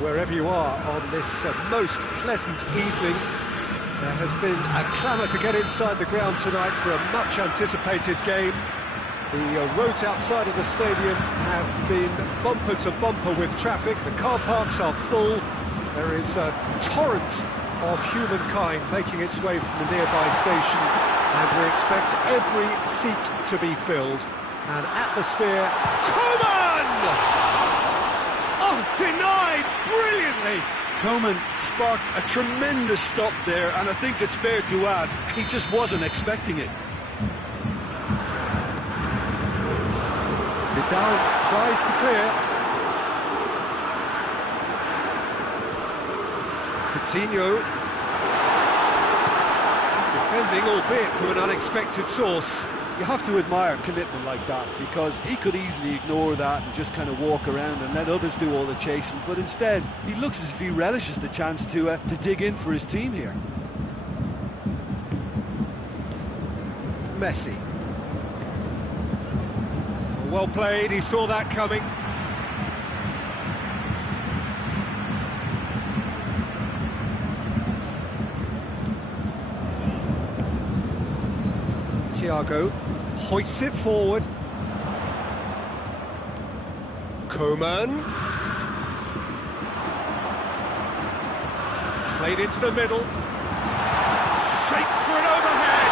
wherever you are on this most pleasant evening. There has been a clamour to get inside the ground tonight for a much-anticipated game. The roads outside of the stadium have been bumper to bumper with traffic. The car parks are full. There is a torrent of humankind making its way from the nearby station, and we expect every seat to be filled. An atmosphere... Coman! Oh, denied brilliantly! Coman sparked a tremendous stop there, and I think it's fair to add, he just wasn't expecting it. Vidal tries to clear. Coutinho. Defending, albeit from an unexpected source. You have to admire commitment like that, because he could easily ignore that and just kind of walk around and let others do all the chasing, but instead he looks as if he relishes the chance to dig in for his team here. Messi. Well played, he saw that coming. Thiago hoists it forward. Coman. Played into the middle. Shaped for an overhead.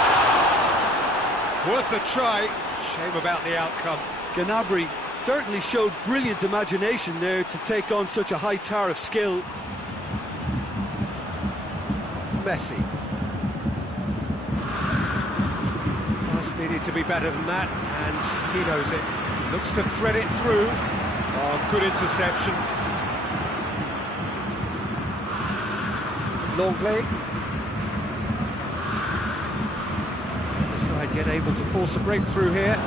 Worth a try. Shame about the outcome. Gnabry certainly showed brilliant imagination there to take on such a high tower of skill. Messi. Needed to be better than that, and he knows it. Looks to thread it through. Oh, good interception. Longley. Other side yet able to force a breakthrough here.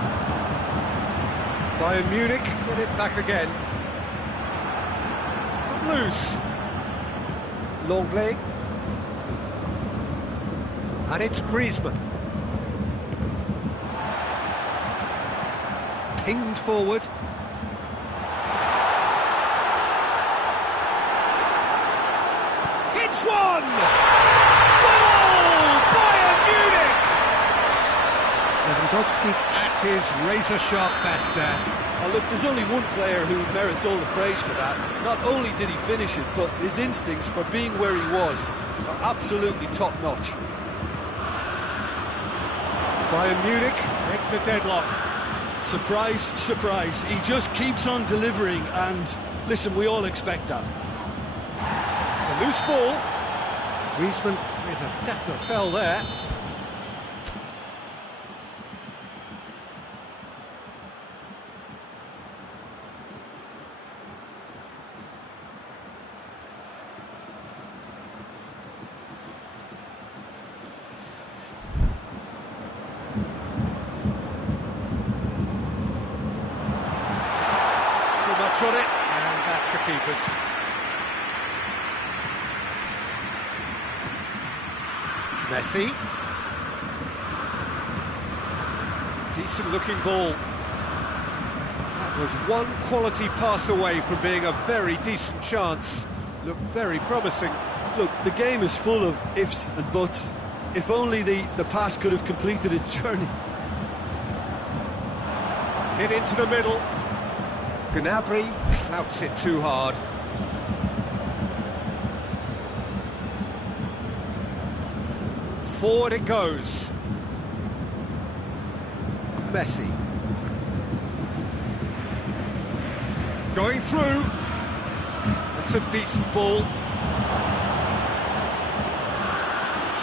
Bayern Munich get it back again. It's come loose. Longley. And it's Griezmann. Pinged forward. Hits one! Goal! Bayern Munich! Lewandowski at his razor-sharp best there. Oh, look, there's only one player who merits all the praise for that. Not only did he finish it, but his instincts for being where he was are absolutely top-notch. Bayern Munich break the deadlock. Surprise, surprise, he just keeps on delivering, and listen, we all expect that. It's a loose ball. Griezmann with a definite fell there. On it, and that's the keepers. Messi. Decent looking ball. That was one quality pass away from being a very decent chance. Looked very promising. Look, the game is full of ifs and buts. If only the pass could have completed its journey. Hit into the middle. Gnabry clouts it too hard. Forward it goes. Messi. Going through. It's a decent ball.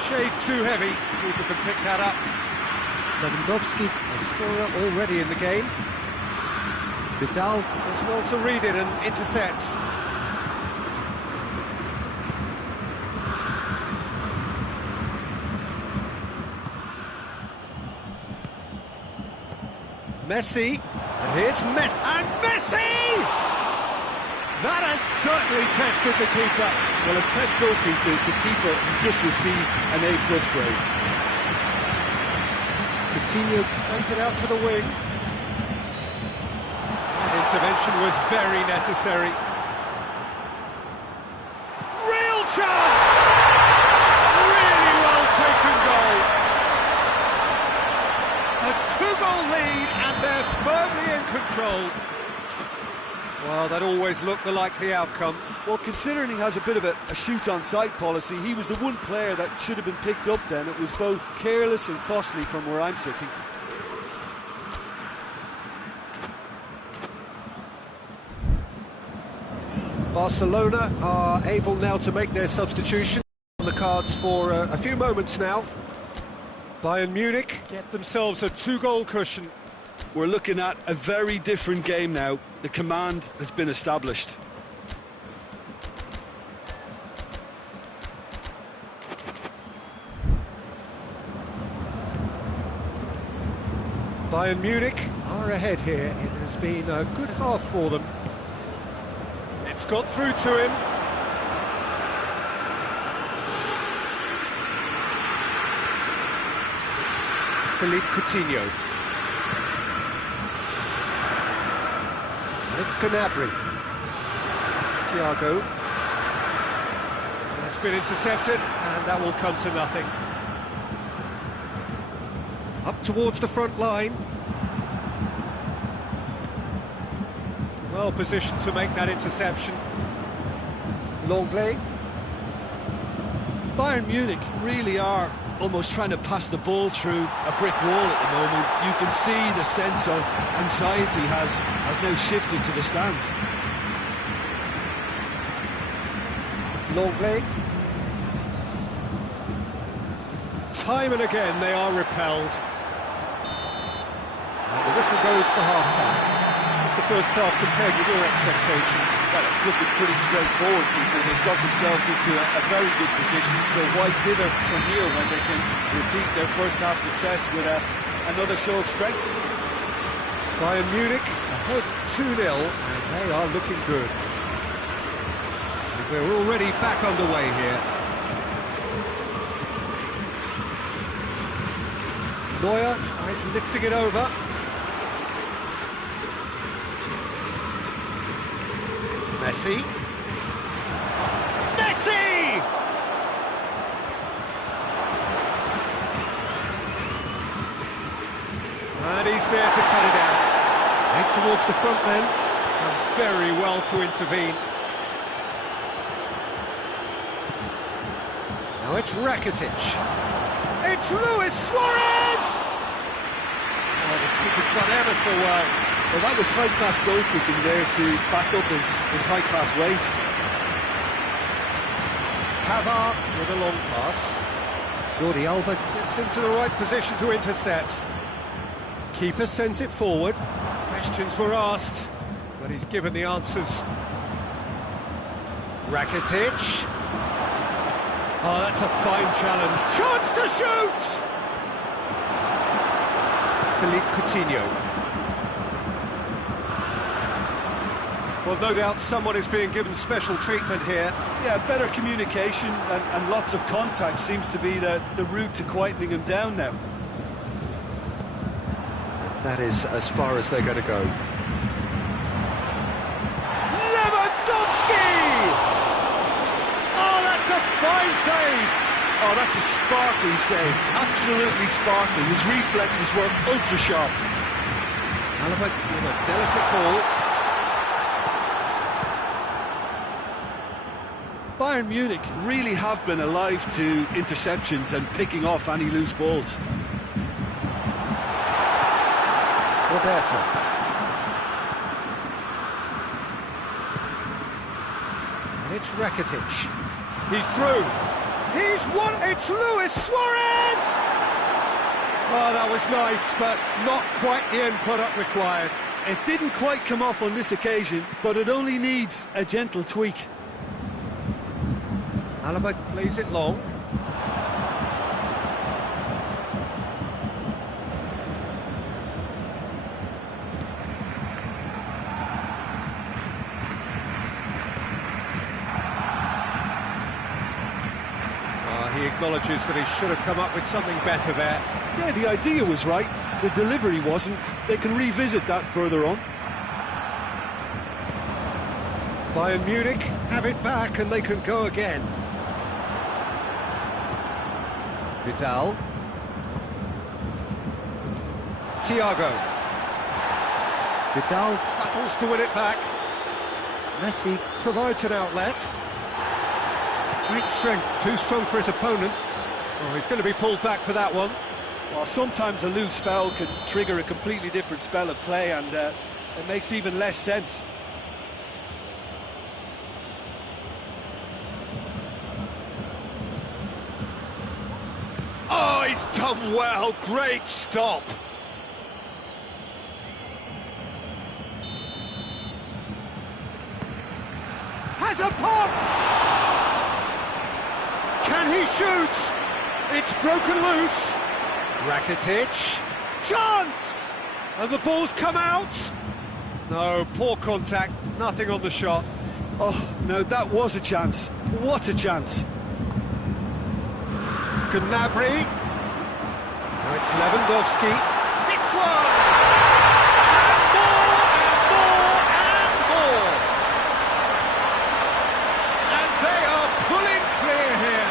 Shade too heavy. Keeper can pick that up. Lewandowski, a scorer already in the game. Vidal does well to read it and intercepts. Messi, and here's Messi, and Messi! That has certainly tested the keeper. Well, as test goalkeeper, the keeper has just received an A+ grade. Coutinho plays it out to the wing. That intervention was very necessary. chance! Really well taken goal. A two-goal lead, and they're firmly in control. Well, that always looked the likely outcome. Well, considering he has a bit of a shoot-on-sight policy, he was the one player that should have been picked up then. It was both careless and costly from where I'm sitting. Barcelona are able now to make their substitution on the cards for a few moments now. Bayern Munich get themselves a two-goal cushion. We're looking at a very different game now. The command has been established. Bayern Munich are ahead here. It has been a good half for them. It's got through to him. Philippe Coutinho. And it's Gnabry. Thiago. That's been intercepted, and that will come to nothing. Up towards the front line. Well positioned to make that interception. Longley. Bayern Munich really are almost trying to pass the ball through a brick wall at the moment. You can see the sense of anxiety has now shifted to the stands. Longley. Time and again they are repelled. And the whistle goes for half-time. What's the first half compared with your expectation? Well, it's looking pretty straightforward, Peter. They've got themselves into a very good position, so why dither from here when they can repeat their first half success with another show of strength? Bayern Munich ahead 2-0, and they are looking good. And we're already back underway here. Neuer tries lifting it over. Messi. Messi! And he's there to cut it out. Head towards the front then. Done very well to intervene. Now it's Rakitic. It's Luis Suarez! Oh, the keeper's done ever so well. Well, that was high-class goalkeeping there to back up his high-class wage. Pavard with a long pass. Jordi Alba gets into the right position to intercept. Keeper sends it forward. Questions were asked, but he's given the answers. Rakitic. Oh, that's a fine challenge. Chance to shoot! Philippe Coutinho. Well, no doubt someone is being given special treatment here. Yeah, better communication and lots of contact seems to be the route to quietening him down now. That is as far as they're going to go. Lewandowski! Oh, that's a fine save! Oh, that's a sparkling save. Absolutely sparkling. His reflexes were ultra-sharp. Alaba with a delicate ball. Bayern Munich really have been alive to interceptions and picking off any loose balls. Roberto. And it's Rakitic. He's through. He's won. It's Luis Suarez! Oh, that was nice, but not quite the end product required. It didn't quite come off on this occasion, but it only needs a gentle tweak. Alaba plays it long. He acknowledges that he should have come up with something better there. Yeah, the idea was right, the delivery wasn't. They can revisit that further on. Bayern Munich have it back and they can go again. Vidal. Thiago. Vidal battles to win it back. Messi provides an outlet. Great strength, too strong for his opponent. Oh, he's going to be pulled back for that one. Well, sometimes a loose foul can trigger a completely different spell of play, and it makes even less sense. Oh, he's done well, great stop. Has a pop! Can he shoot? It's broken loose. Rakitic. Chance! And the ball's come out. No, poor contact, nothing on the shot. Oh, no, that was a chance. What a chance. Gnabry. Now it's Lewandowski. Hits one! And more! And they are pulling clear here.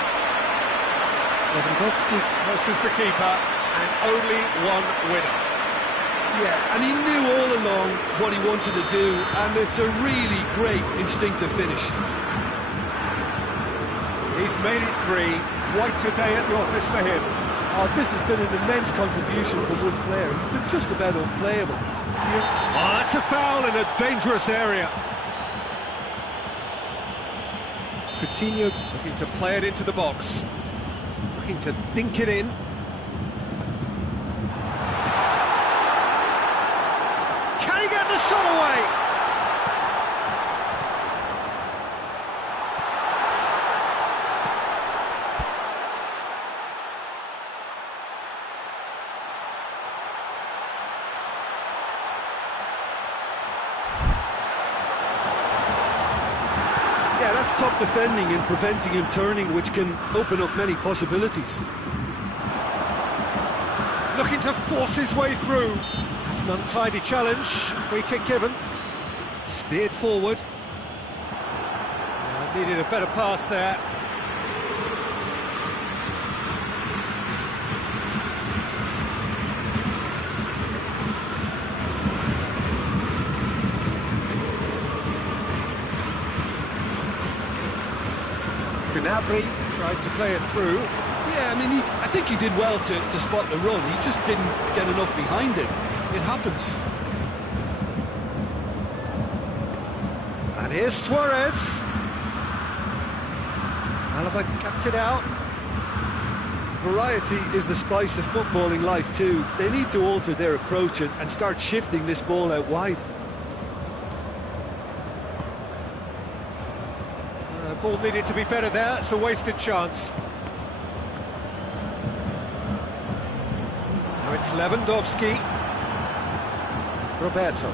Lewandowski versus the keeper, and only one winner. Yeah, and he knew all along what he wanted to do, and it's a really great instinctive finish. He's made it three. Quite a day at the office for him. Oh, this has been an immense contribution from one player. He's been just about unplayable. Oh, that's a foul in a dangerous area. Coutinho looking to play it into the box. Looking to dink it in. Can he get the shot away? Yeah, that's top defending and preventing him turning, which can open up many possibilities. Looking to force his way through. It's an untidy challenge. Free kick given. Steered forward. Needed a better pass there. Gnabry tried to play it through. Yeah, I mean, I think he did well to spot the run. He just didn't get enough behind it. It happens. And here's Suarez. Alaba cuts it out. Variety is the spice of footballing life too. They need to alter their approach and start shifting this ball out wide. Ball needed to be better there. It's a wasted chance. Now it's Lewandowski. Roberto.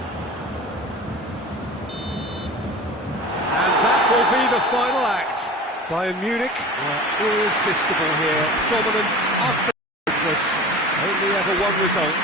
And that will be the final act. Bayern Munich were irresistible here. Dominant, utter hopeless. Only ever one result.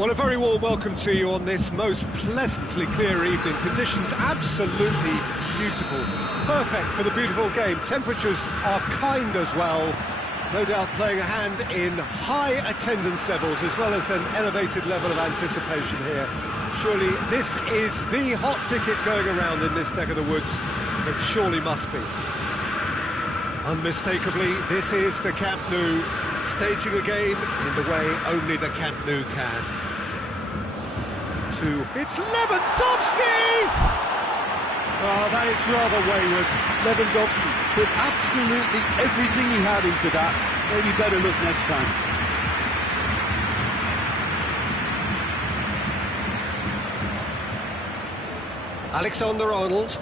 Well, a very warm welcome to you on this most pleasantly clear evening. Conditions absolutely beautiful. Perfect for the beautiful game. Temperatures are kind as well. No doubt playing a hand in high attendance levels as well as an elevated level of anticipation here. Surely this is the hot ticket going around in this neck of the woods. It surely must be. Unmistakably, this is the Camp Nou, staging a game in the way only the Camp Nou can. It's Lewandowski! Oh, that is rather wayward. Lewandowski put absolutely everything he had into that. Maybe better look next time. Alexander-Arnold.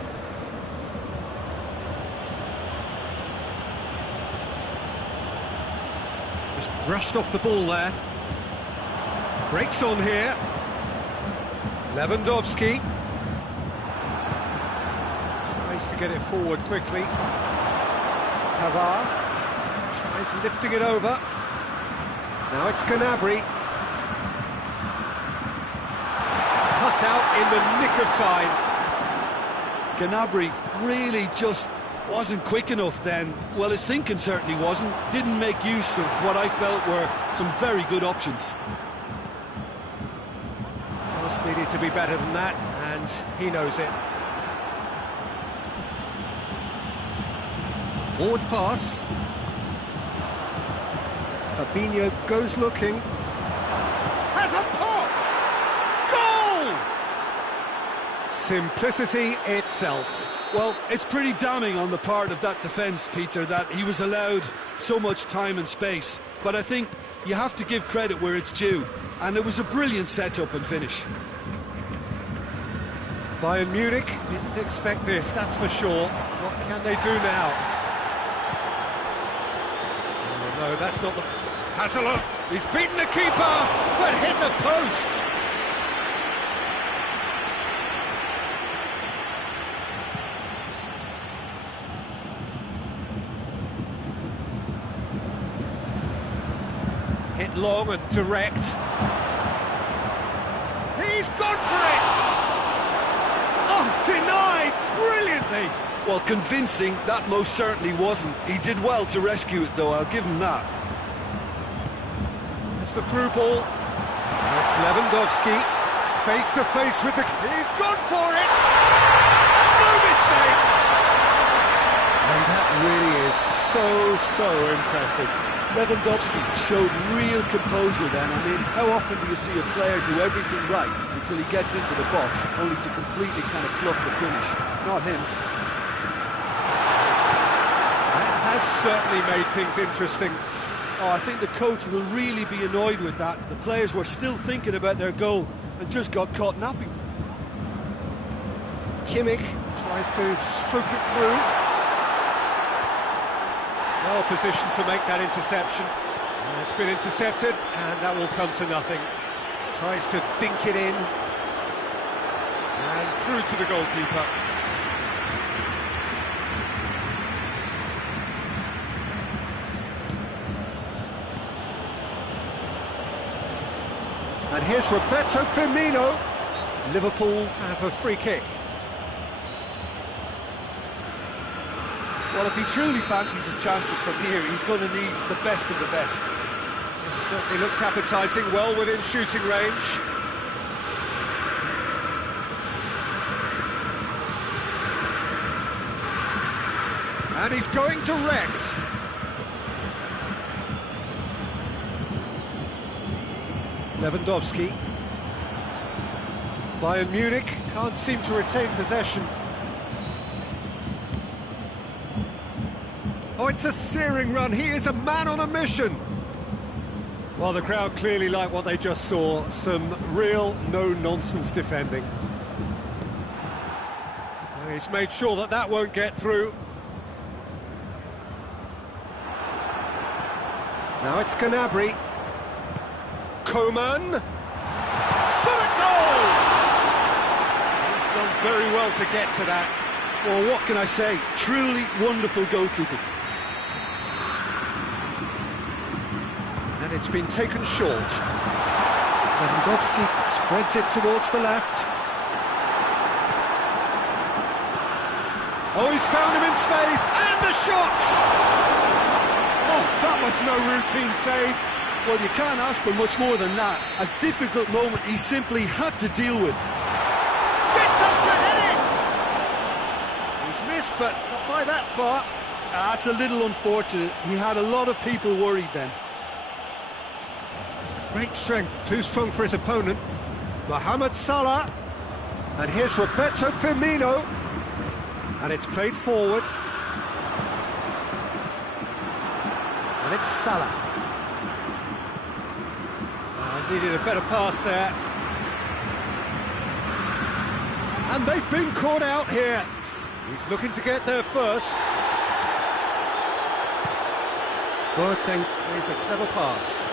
Just brushed off the ball there. Breaks on here. Lewandowski. Tries to get it forward quickly. Pavard tries lifting it over. Now it's Gnabry. Cut out in the nick of time. Gnabry really just wasn't quick enough then. Well, his thinking certainly wasn't. Didn't make use of what I felt were some very good options. Just needed to be better than that, and he knows it. Forward pass. Fabinho goes looking. Has a pop! Goal! Simplicity itself. Well, it's pretty damning on the part of that defence, Peter, that he was allowed so much time and space. But I think you have to give credit where it's due. And it was a brilliant setup and finish. Bayern Munich didn't expect this, that's for sure. What can they do now? Oh, no, that's not the... Hassler! He's beaten the keeper, but hit the post! Hit long and direct. He's gone for it! Oh, denied brilliantly! Well, convincing, that most certainly wasn't. He did well to rescue it, though, I'll give him that. It's the through ball. That's Lewandowski, face to face with the... He's gone for it! No mistake! And that really is so impressive. Lewandowski showed real composure then. I mean, how often do you see a player do everything right until he gets into the box, only to completely kind of fluff the finish? Not him. That has certainly made things interesting. Oh, I think the coach will really be annoyed with that. The players were still thinking about their goal and just got caught napping. Kimmich tries to stroke it through. Well positioned to make that interception. It's been intercepted, and that will come to nothing. Tries to dink it in. And through to the goalkeeper. And here's Roberto Firmino. Liverpool have a free kick. Well, if he truly fancies his chances from here, he's going to need the best of the best. This certainly looks appetising, well within shooting range. And he's going direct. Lewandowski. Bayern Munich can't seem to retain possession. Oh, it's a searing run. He is a man on a mission. Well, the crowd clearly like what they just saw. Some real no-nonsense defending. He's made sure that that won't get through. Now it's Gnabry. Coman. Shot at goal! He's done very well to get to that. Well, what can I say? Truly wonderful goalkeeping. And it's been taken short. Lewandowski spreads it towards the left. Oh, he's found him in space, and the shot! Oh, that was no routine save. Well, you can't ask for much more than that. A difficult moment he simply had to deal with. Gets up to head it! He's missed, but not by that far. That's a little unfortunate. He had a lot of people worried then. Great strength, too strong for his opponent. Mohamed Salah. And here's Roberto Firmino. And it's played forward. And it's Salah. Needed a better pass there. And they've been caught out here. He's looking to get there first. Boateng plays a clever pass.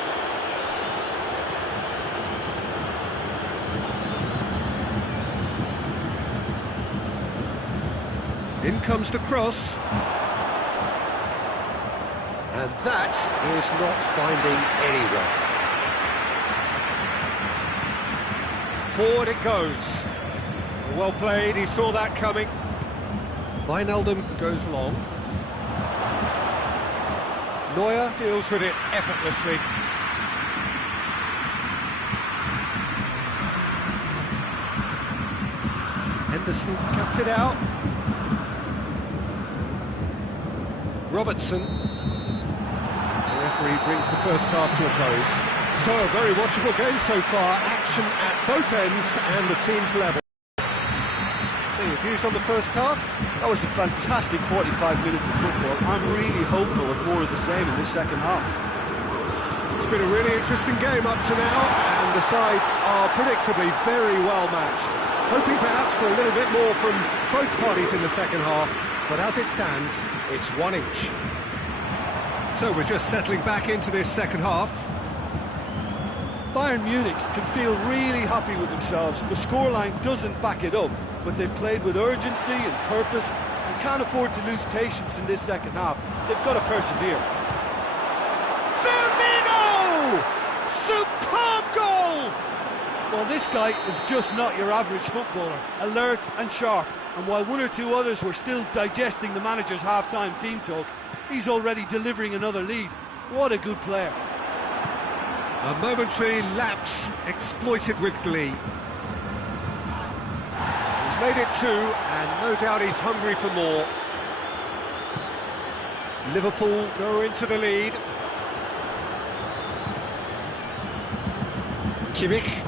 In comes the cross. And that is not finding anyone. Forward it goes. Well played, he saw that coming. Wijnaldum goes long. Neuer deals with it effortlessly. Henderson cuts it out. Robertson. The referee brings the first half to a close. So, a very watchable game so far. Action at both ends and the team's level. So, your views on the first half? That was a fantastic 45 minutes of football. I'm really hopeful of more of the same in this second half. It's been a really interesting game up to now, and the sides are predictably very well matched. Hoping perhaps for a little bit more from both parties in the second half, but as it stands, it's 1 each. So we're just settling back into this second half. Bayern Munich can feel really happy with themselves. The scoreline doesn't back it up, but they've played with urgency and purpose and can't afford to lose patience in this second half. They've got to persevere. Firmino! Superb goal! Well, this guy is just not your average footballer. Alert and sharp. And while one or two others were still digesting the manager's half-time team talk, he's already delivering another lead. What a good player. A momentary lapse exploited with glee. He's made it 2, and no doubt he's hungry for more. Liverpool go into the lead. Kimmich.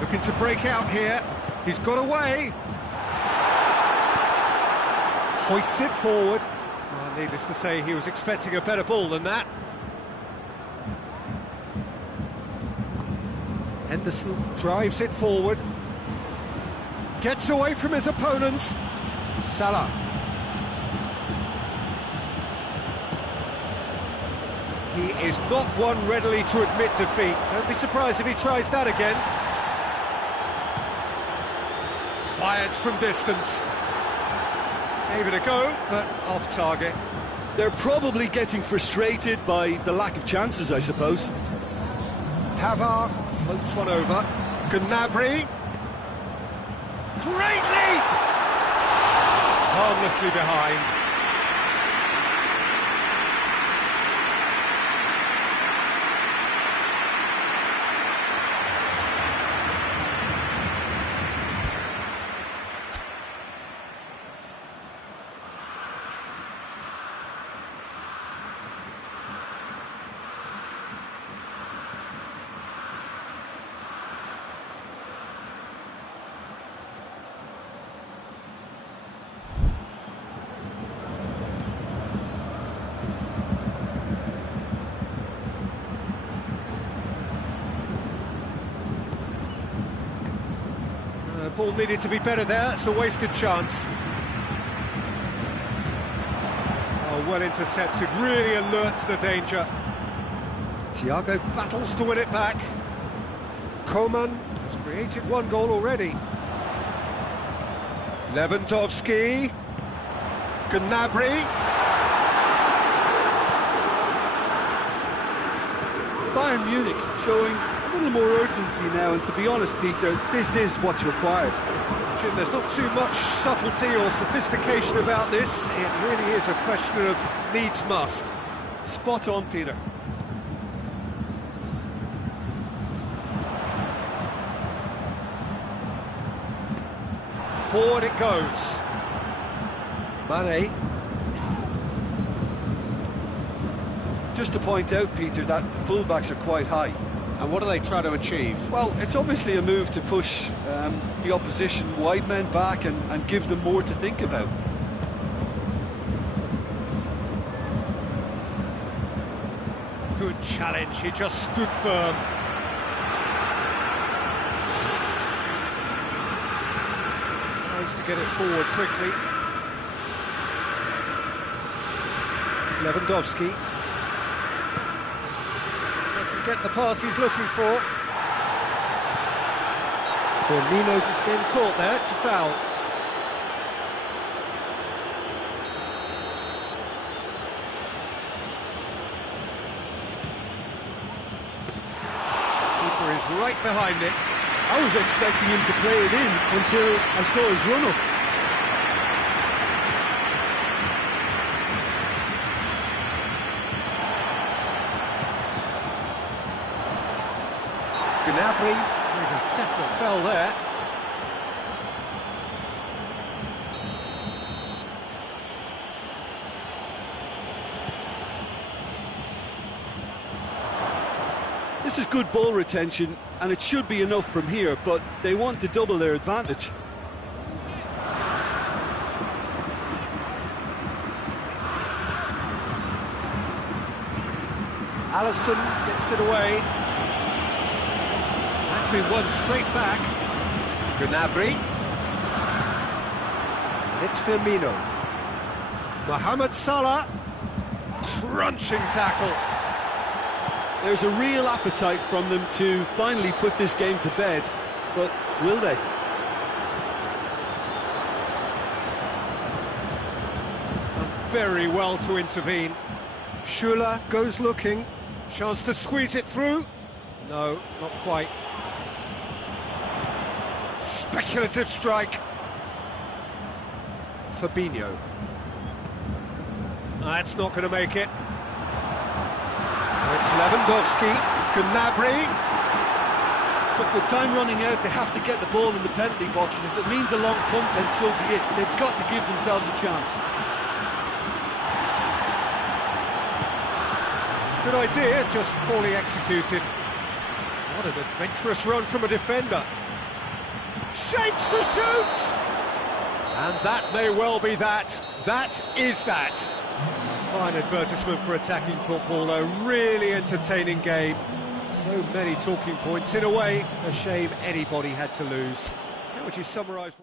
Looking to break out here. He's got away. Hoists it forward. Well, needless to say, he was expecting a better ball than that. Henderson drives it forward. Gets away from his opponents. Salah. He is not one readily to admit defeat. Don't be surprised if he tries that again. Fires from distance. Gave it a go, but off target. They're probably getting frustrated by the lack of chances, I suppose. Pavard floats one over. Gnabry. Great leap! Harmlessly behind. Ball needed to be better there, it's a wasted chance. Oh, well intercepted, really alert to the danger. Thiago battles to win it back. Coman has created one goal already. Lewandowski. Gnabry. Bayern Munich showing a little more urgency now, and to be honest, Peter, this is what's required. Jim, there's not too much subtlety or sophistication about this. It really is a question of needs must. Spot on, Peter. Forward it goes. Mane. Just to point out, Peter, that the fullbacks are quite high. And what do they try to achieve? Well, it's obviously a move to push the opposition wide men back and give them more to think about. Good challenge, he just stood firm. Tries to get it forward quickly. Lewandowski. Doesn't get the pass he's looking for. Firmino has been caught there, it's a foul. Keeper is right behind it. I was expecting him to play it in until I saw his run-up. Gnabry with a definite foul there. This is good ball retention, and it should be enough from here, but they want to double their advantage. Alisson gets it away. That's been won straight back. Gnabry. And it's Firmino. Mohamed Salah. Crunching tackle. There's a real appetite from them to finally put this game to bed, but will they? Done very well to intervene. Schüller goes looking. Chance to squeeze it through. No, not quite. Speculative strike. Fabinho. That's not going to make it. It's Lewandowski. Gnabry. But with time running out, they have to get the ball in the penalty box, and if it means a long punt, then so be it. They've got to give themselves a chance. Good idea, just poorly executed. What an adventurous run from a defender. Shapes to shoot! And that may well be that. That is that. A fine advertisement for attacking football, a really entertaining game. So many talking points. In a way, a shame anybody had to lose. How would you summarise...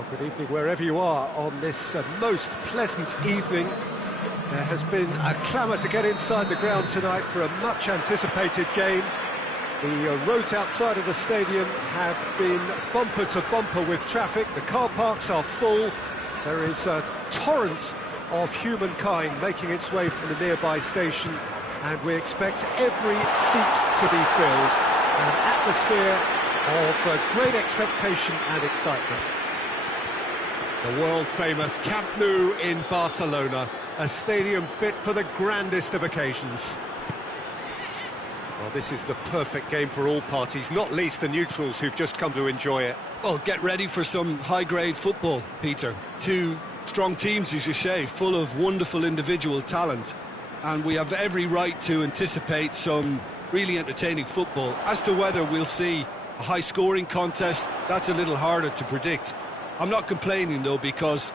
Well, good evening wherever you are on this most pleasant evening. There has been a clamour to get inside the ground tonight for a much anticipated game. The roads outside of the stadium have been bumper to bumper with traffic. The car parks are full. There is a torrent of humankind making its way from the nearby station, and we expect every seat to be filled. An atmosphere of great expectation and excitement. The world-famous Camp Nou in Barcelona, a stadium fit for the grandest of occasions. Well, this is the perfect game for all parties, not least the neutrals who've just come to enjoy it. Well, get ready for some high-grade football, Peter. Two strong teams, as you say, full of wonderful individual talent. And we have every right to anticipate some really entertaining football. As to whether we'll see a high-scoring contest, that's a little harder to predict. I'm not complaining, though, because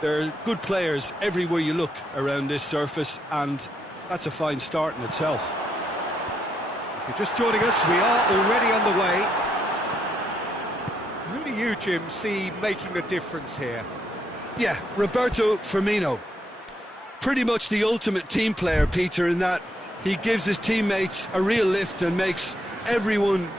there are good players everywhere you look around this surface, and that's a fine start in itself. If you're just joining us, we are already underway. Who do you, Jim, see making the difference here? Yeah, Roberto Firmino. Pretty much the ultimate team player, Peter, in that he gives his teammates a real lift and makes everyone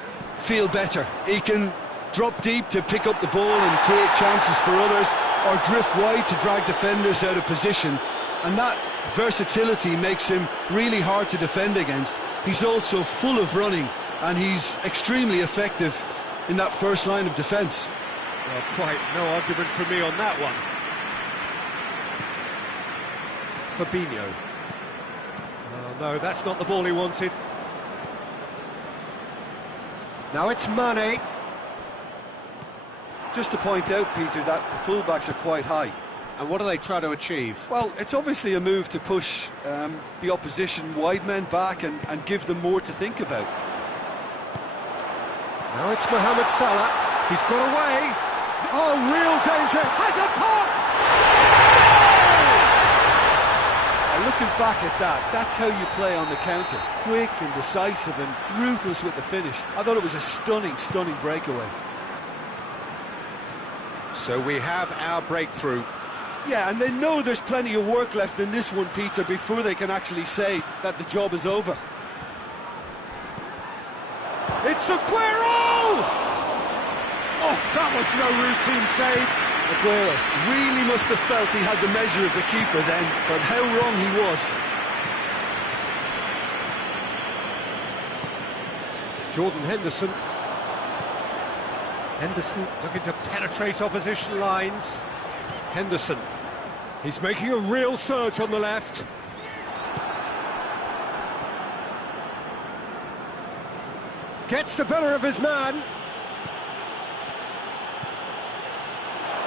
feel better. He can drop deep to pick up the ball and create chances for others, or drift wide to drag defenders out of position, and that versatility makes him really hard to defend against. He's also full of running, and he's extremely effective in that first line of defence. Well, quite no argument from me on that one. Fabinho. Oh, no, that's not the ball he wanted. Now it's Mane. Just to point out, Peter, that the fullbacks are quite high. And what do they try to achieve? Well, it's obviously a move to push the opposition wide men back and give them more to think about. Now it's Mohamed Salah. He's got away. Oh, real danger. Has a pop! And looking back at that, that's how you play on the counter. Quick and decisive and ruthless with the finish. I thought it was a stunning, stunning breakaway. So we have our breakthrough. Yeah, and they know there's plenty of work left in this one, Peter, before they can actually say that the job is over. It's Aguero! Oh, that was no routine save. Aguero really must have felt he had the measure of the keeper then, but how wrong he was. Jordan Henderson. Henderson looking to penetrate opposition lines. Henderson. He's making a real surge on the left. Gets the better of his man.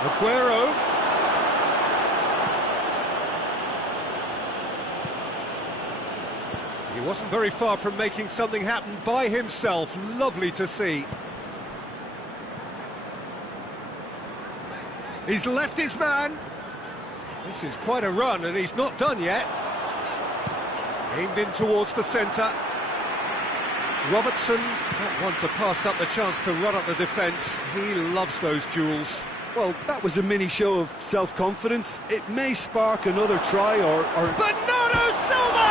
Aguero. He wasn't very far from making something happen by himself. Lovely to see. He's left his man. This is quite a run, and he's not done yet. Aimed in towards the centre. Robertson, not one to pass up the chance to run up the defence. He loves those duels. Well, that was a mini show of self-confidence. It may spark another try or... Bernardo Silva!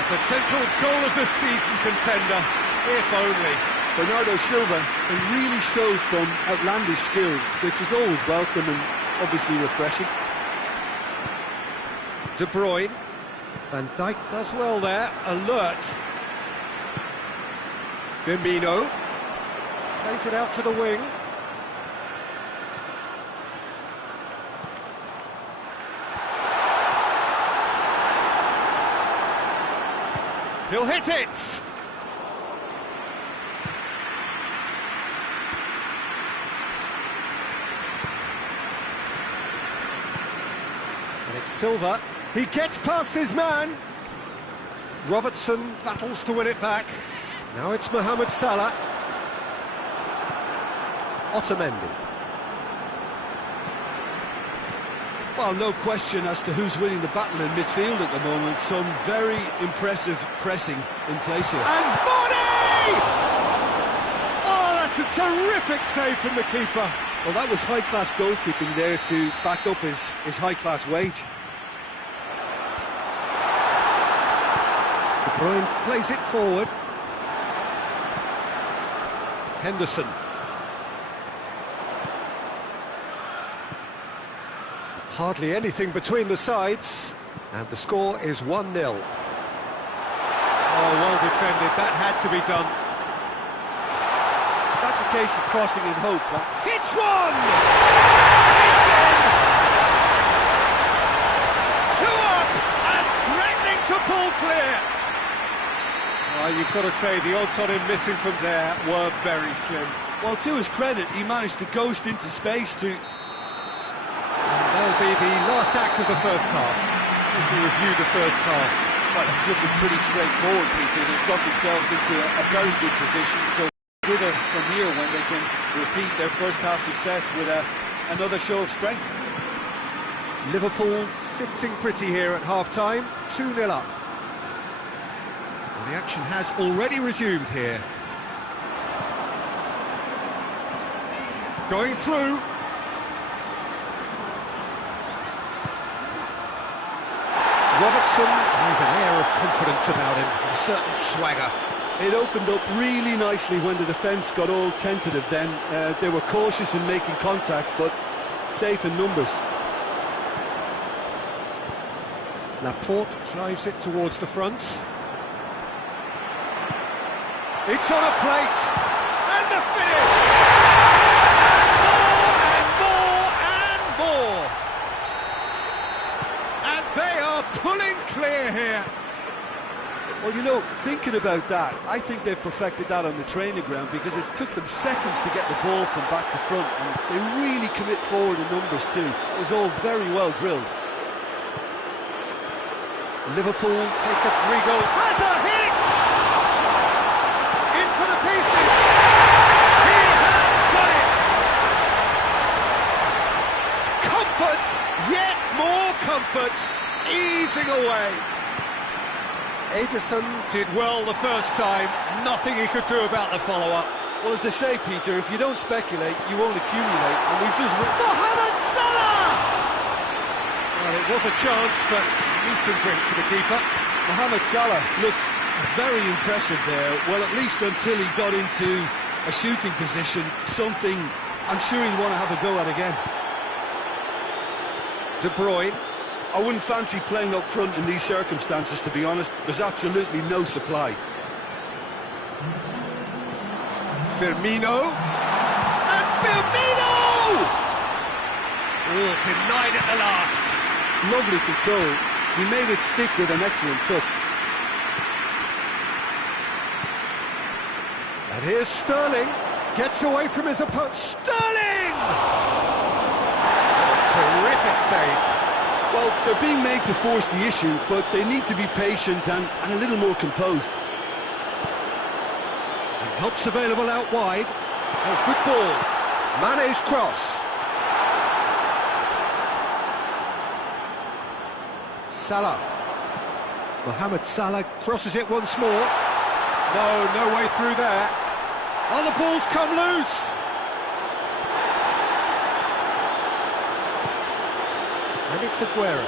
A potential goal of the season contender, if only. Bernardo Silva can really show some outlandish skills, which is always welcome and obviously refreshing. De Bruyne. Van Dijk does well there, alert. Firmino. Plays it out to the wing. He'll hit it! And it's Silva. He gets past his man. Robertson battles to win it back. Now it's Mohamed Salah. Otamendi. Well, no question as to who's winning the battle in midfield at the moment. Some very impressive pressing in place here. And Body! Oh, that's a terrific save from the keeper. Well, that was high-class goalkeeping there to back up his high-class wage. De Bruyne plays it forward. Henderson. Hardly anything between the sides, and the score is 1-0. Oh, well defended, that had to be done. That's a case of crossing in hope. Hits one! It's in! 2 up and threatening to pull clear. You've got to say the odds on him missing from there were very slim. Well, to his credit, he managed to ghost into space to... That'll be the last act of the first half. To review the first half. Well, it's looking pretty straightforward, Peter. They've got themselves into a very good position, so thither from here when they can repeat their first half success with another show of strength. Liverpool sitting pretty here at half-time, 2-0 up. Well, the action has already resumed here. Going through. Robertson with an air of confidence about him, a certain swagger. It opened up really nicely when the defence got all tentative then. They were cautious in making contact, but safe in numbers. Laporte drives it towards the front. It's on a plate, and the finish! And more, and more, and more! And they are pulling clear here. Well, you know, thinking about that, I think they've perfected that on the training ground because it took them seconds to get the ball from back to front, and they really commit forward in numbers too. It was all very well drilled. Liverpool take a 3-goal. Has a hit! In for the pieces! He has got it! Comfort, yet more comfort, easing away. Ederson did well the first time, nothing he could do about the follow-up. Well, as they say, Peter, if you don't speculate, you won't accumulate, and we've just... Mohamed Salah! Well, it was a chance, but meet and drink for the keeper. Mohamed Salah looked very impressive there, well, at least until he got into a shooting position, something I'm sure he'll want to have a go at again. De Bruyne. I wouldn't fancy playing up front in these circumstances, to be honest. There's absolutely no supply. Firmino. And Firmino! Oh, denied at the last. Lovely control. He made it stick with an excellent touch. And here's Sterling. Gets away from his opponent. Sterling! Terrific save. Well, they're being made to force the issue, but they need to be patient and a little more composed. And help's available out wide. Oh, good ball. Mane's cross. Salah. Mohamed Salah crosses it once more. No way through there. Oh, the ball's come loose. And it's Aguero.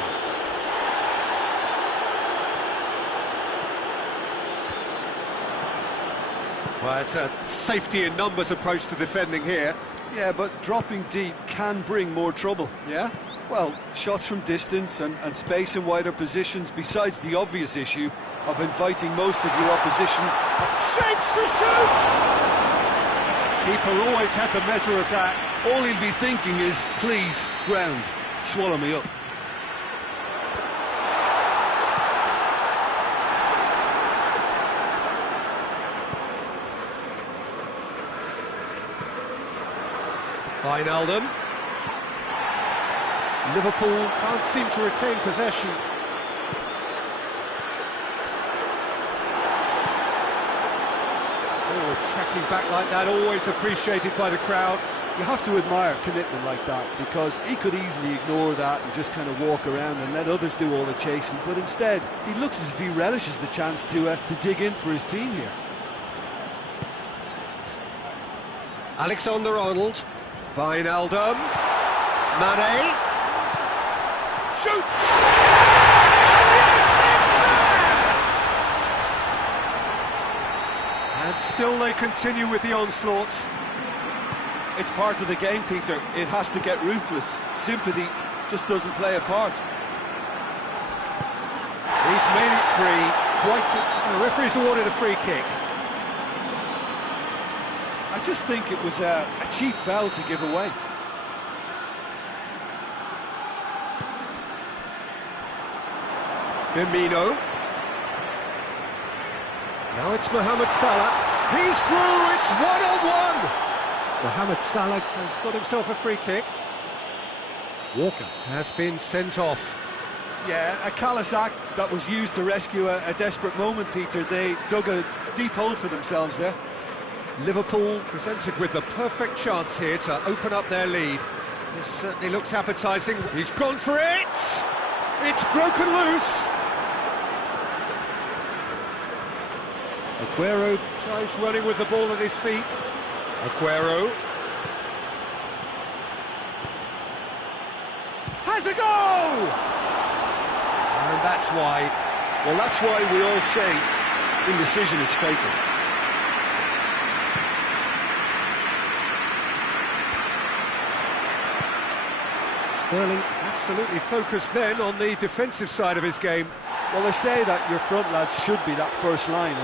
Well, it's a safety in numbers approach to defending here. Yeah, but dropping deep can bring more trouble. Yeah? Well, shots from distance and space in wider positions, besides the obvious issue of inviting most of your opposition. Shapes to shoot! Keeper always had the measure of that. All he'll be thinking is, please, ground, swallow me up. Wijnaldum. Liverpool can't seem to retain possession. Forward tracking back like that, always appreciated by the crowd. You have to admire commitment like that, because he could easily ignore that and just kind of walk around and let others do all the chasing, but instead he looks as if he relishes the chance to dig in for his team here. Alexander-Arnold. Wijnaldum. Mane. Shoots! Yes, it's there! And still they continue with the onslaught. It's part of the game, Peter. It has to get ruthless. Sympathy just doesn't play a part. He's made it free. The referee's awarded a free kick. I just think it was a cheap foul to give away. Firmino. Now it's Mohamed Salah. He's through, it's one-on-one! Mohamed Salah has got himself a free kick. Walker has been sent off. Yeah, a callous act that was used to rescue a desperate moment, Peter. They dug a deep hole for themselves there. Liverpool presented with the perfect chance here to open up their lead. This certainly looks appetising. He's gone for it! It's broken loose! Aguero tries running with the ball at his feet. Aguero has a goal! And that's wide. Well, that's why we all say indecision is fatal. Sterling absolutely focused then on the defensive side of his game. Well, they say that your front lads should be that first line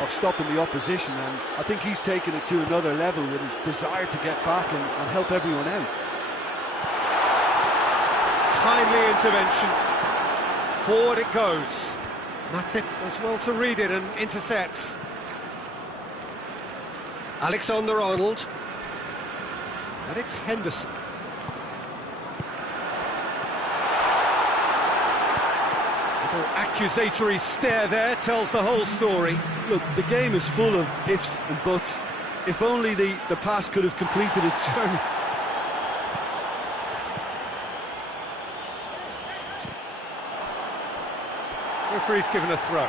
of stopping the opposition, and I think he's taken it to another level with his desire to get back and help everyone out. Timely intervention. Forward it goes. Matip does well to read it and intercepts. Alexander-Arnold. And it's Henderson. Little accusatory stare there tells the whole story. Look, the game is full of ifs and buts. If only the pass could have completed its journey. Referee's given a throw.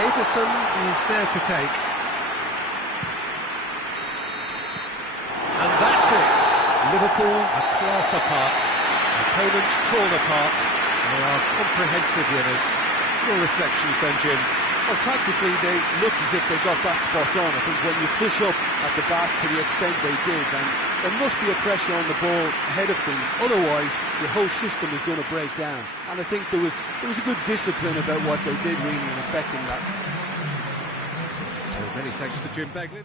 Ederson is there to take. And that's it. Liverpool a class apart. Opponents torn apart. They are comprehensive winners. Your reflections then, Jim? Well, tactically, they looked as if they got that spot on. I think when you push up at the back to the extent they did, then there must be a pressure on the ball ahead of things. Otherwise, your whole system is going to break down. And I think there was a good discipline about what they did, really, in affecting that. So many thanks to Jim Beglin.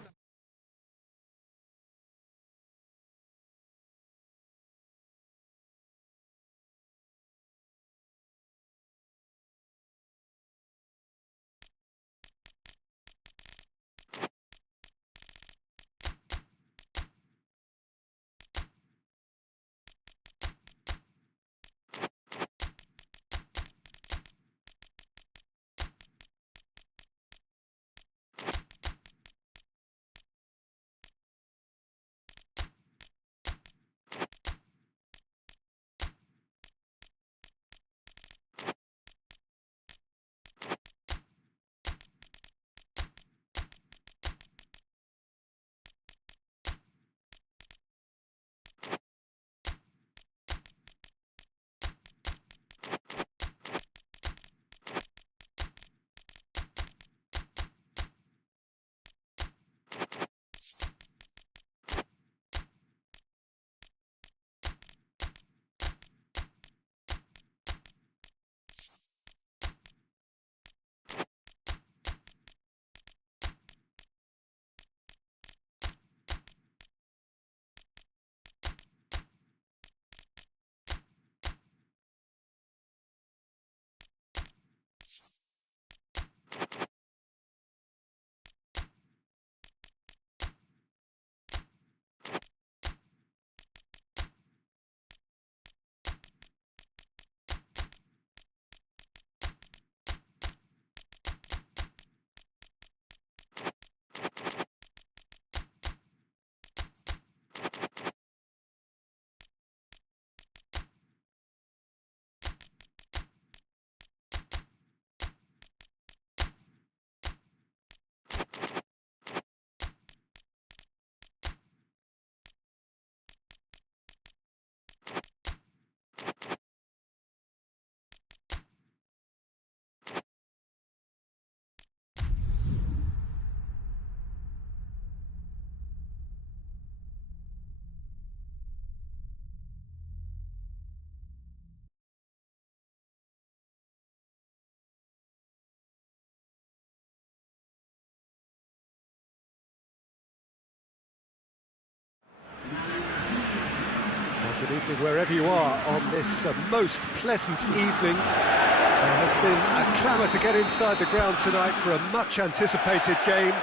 Good evening wherever you are on this most pleasant evening. There has been a clamour to get inside the ground tonight for a much anticipated game.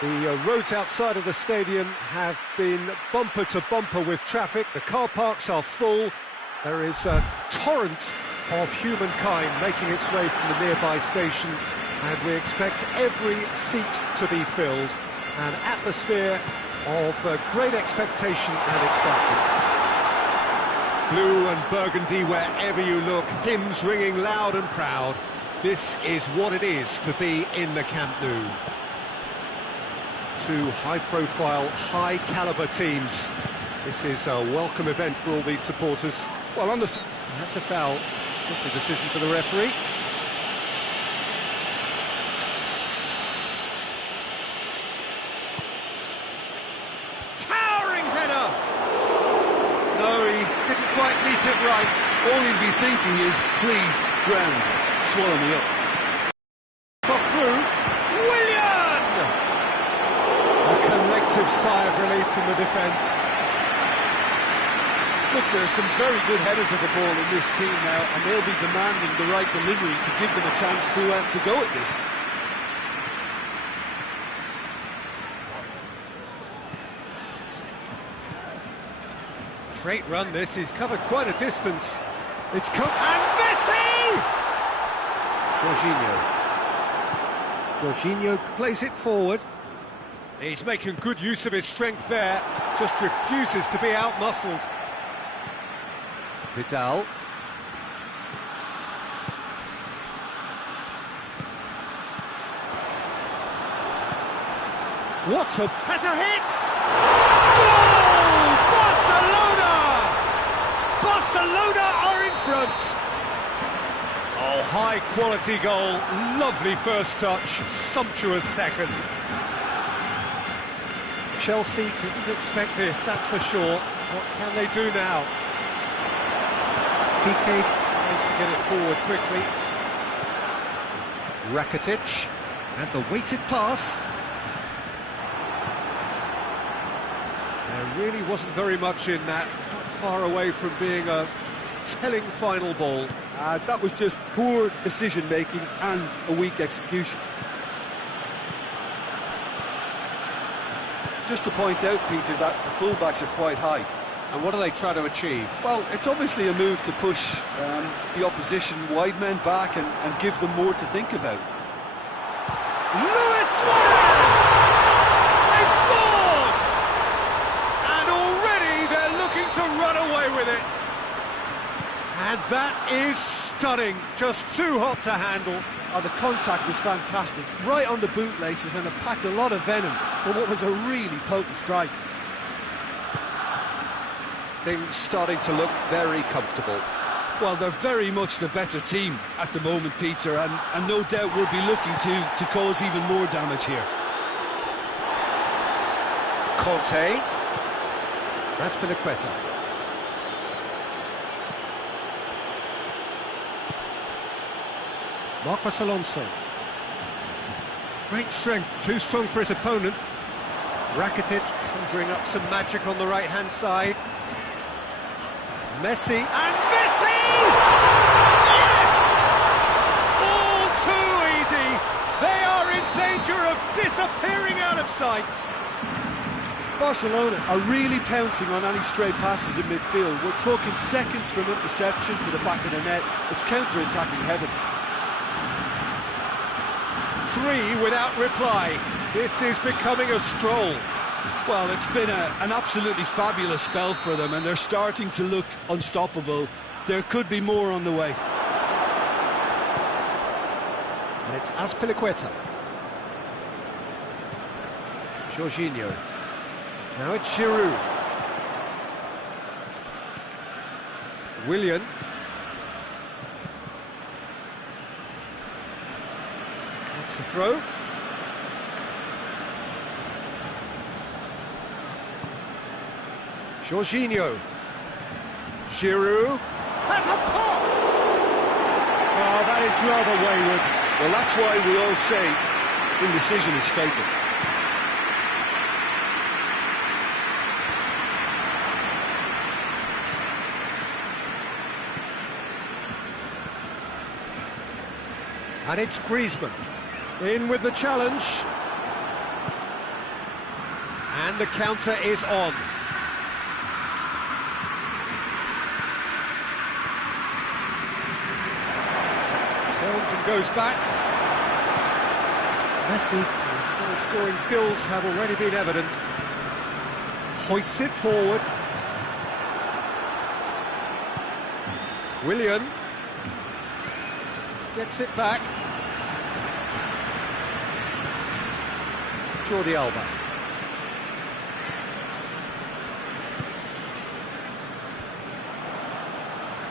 The roads outside of the stadium have been bumper to bumper with traffic. The car parks are full. There is a torrent of humankind making its way from the nearby station, and we expect every seat to be filled. An atmosphere of great expectation and excitement. Blue and burgundy wherever you look, hymns ringing loud and proud. This is what it is to be in the Camp Nou. Two high-profile, high-caliber teams. This is a welcome event for all these supporters. Well, that's a foul. Simple decision for the referee. Towering header! No, he didn't quite meet it right. All he'd be thinking is, please, ground, swallow me up. Got through. Willian! A collective sigh of relief from the defence. Look, there are some very good headers of the ball in this team now, and they'll be demanding the right delivery to give them a chance to go at this. Great run this, he's covered quite a distance. It's come, and Messi! Jorginho plays it forward. He's making good use of his strength there, just refuses to be out-muscled. Vidal. What a... has a hit! Goal! Barcelona! Barcelona are in front! Oh, high-quality goal, lovely first touch, sumptuous second. Chelsea didn't expect this, that's for sure. What can they do now? Piqué tries to get it forward quickly. Rakitic, and the weighted pass. There really wasn't very much in that, not far away from being a telling final ball. That was just poor decision-making and a weak execution. Just to point out, Peter, that the fullbacks are quite high. And what do they try to achieve? Well, it's obviously a move to push the opposition wide men back and give them more to think about. Luis Suarez! They've scored! And already they're looking to run away with it. And that is stunning, just too hot to handle. Oh, the contact was fantastic, right on the bootlaces, and it packed a lot of venom for what was a really potent strike. Things starting to look very comfortable. Well, they're very much the better team at the moment, Peter, and no doubt will be looking to cause even more damage here. Conte. That's Pinaqueta. Marcos Alonso. Great strength, too strong for his opponent. Rakitic conjuring up some magic on the right-hand side. Messi, and Messi! Yes! All too easy! They are in danger of disappearing out of sight! Barcelona are really pouncing on any stray passes in midfield. We're talking seconds from interception to the back of the net. It's counter-attacking heaven. 3 without reply. This is becoming a stroll. Well, it's been an absolutely fabulous spell for them, and they're starting to look unstoppable. There could be more on the way. And it's Azpilicueta. Jorginho. Now it's Giroud. Willian. That's the throw. Jorginho. Giroud has a pop! Oh, that is rather wayward. Well, that's why we all say indecision is fatal. And it's Griezmann. In with the challenge. And the counter is on. Turns and goes back. Messi, his scoring skills have already been evident. Hoists it forward. Willian gets it back. Jordi Alba.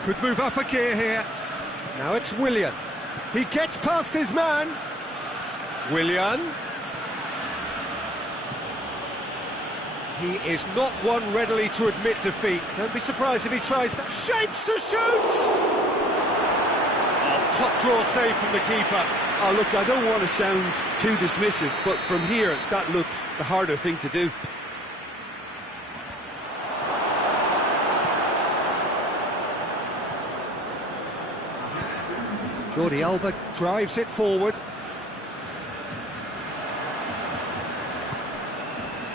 Could move up a gear here. Now it's Willian. He gets past his man. Willian. He is not one readily to admit defeat. Don't be surprised if he tries that. Shapes to shoot! Oh, top draw save from the keeper. Oh, look, I don't want to sound too dismissive, but from here, that looks the harder thing to do. Jordi Alba drives it forward.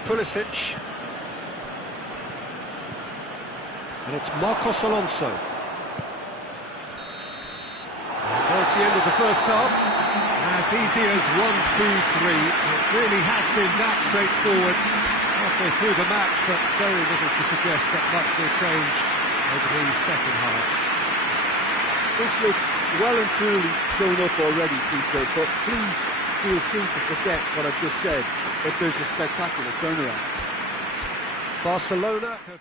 Pulisic. And it's Marcos Alonso. And there's the end of the first half. As easy as 1, 2, 3. It really has been that straightforward halfway through the match, but very little to suggest that much will change over the second half. This looks well and truly sewn up already, Peter, but please feel free to forget what I've just said, that there's a spectacular turnaround. Barcelona have...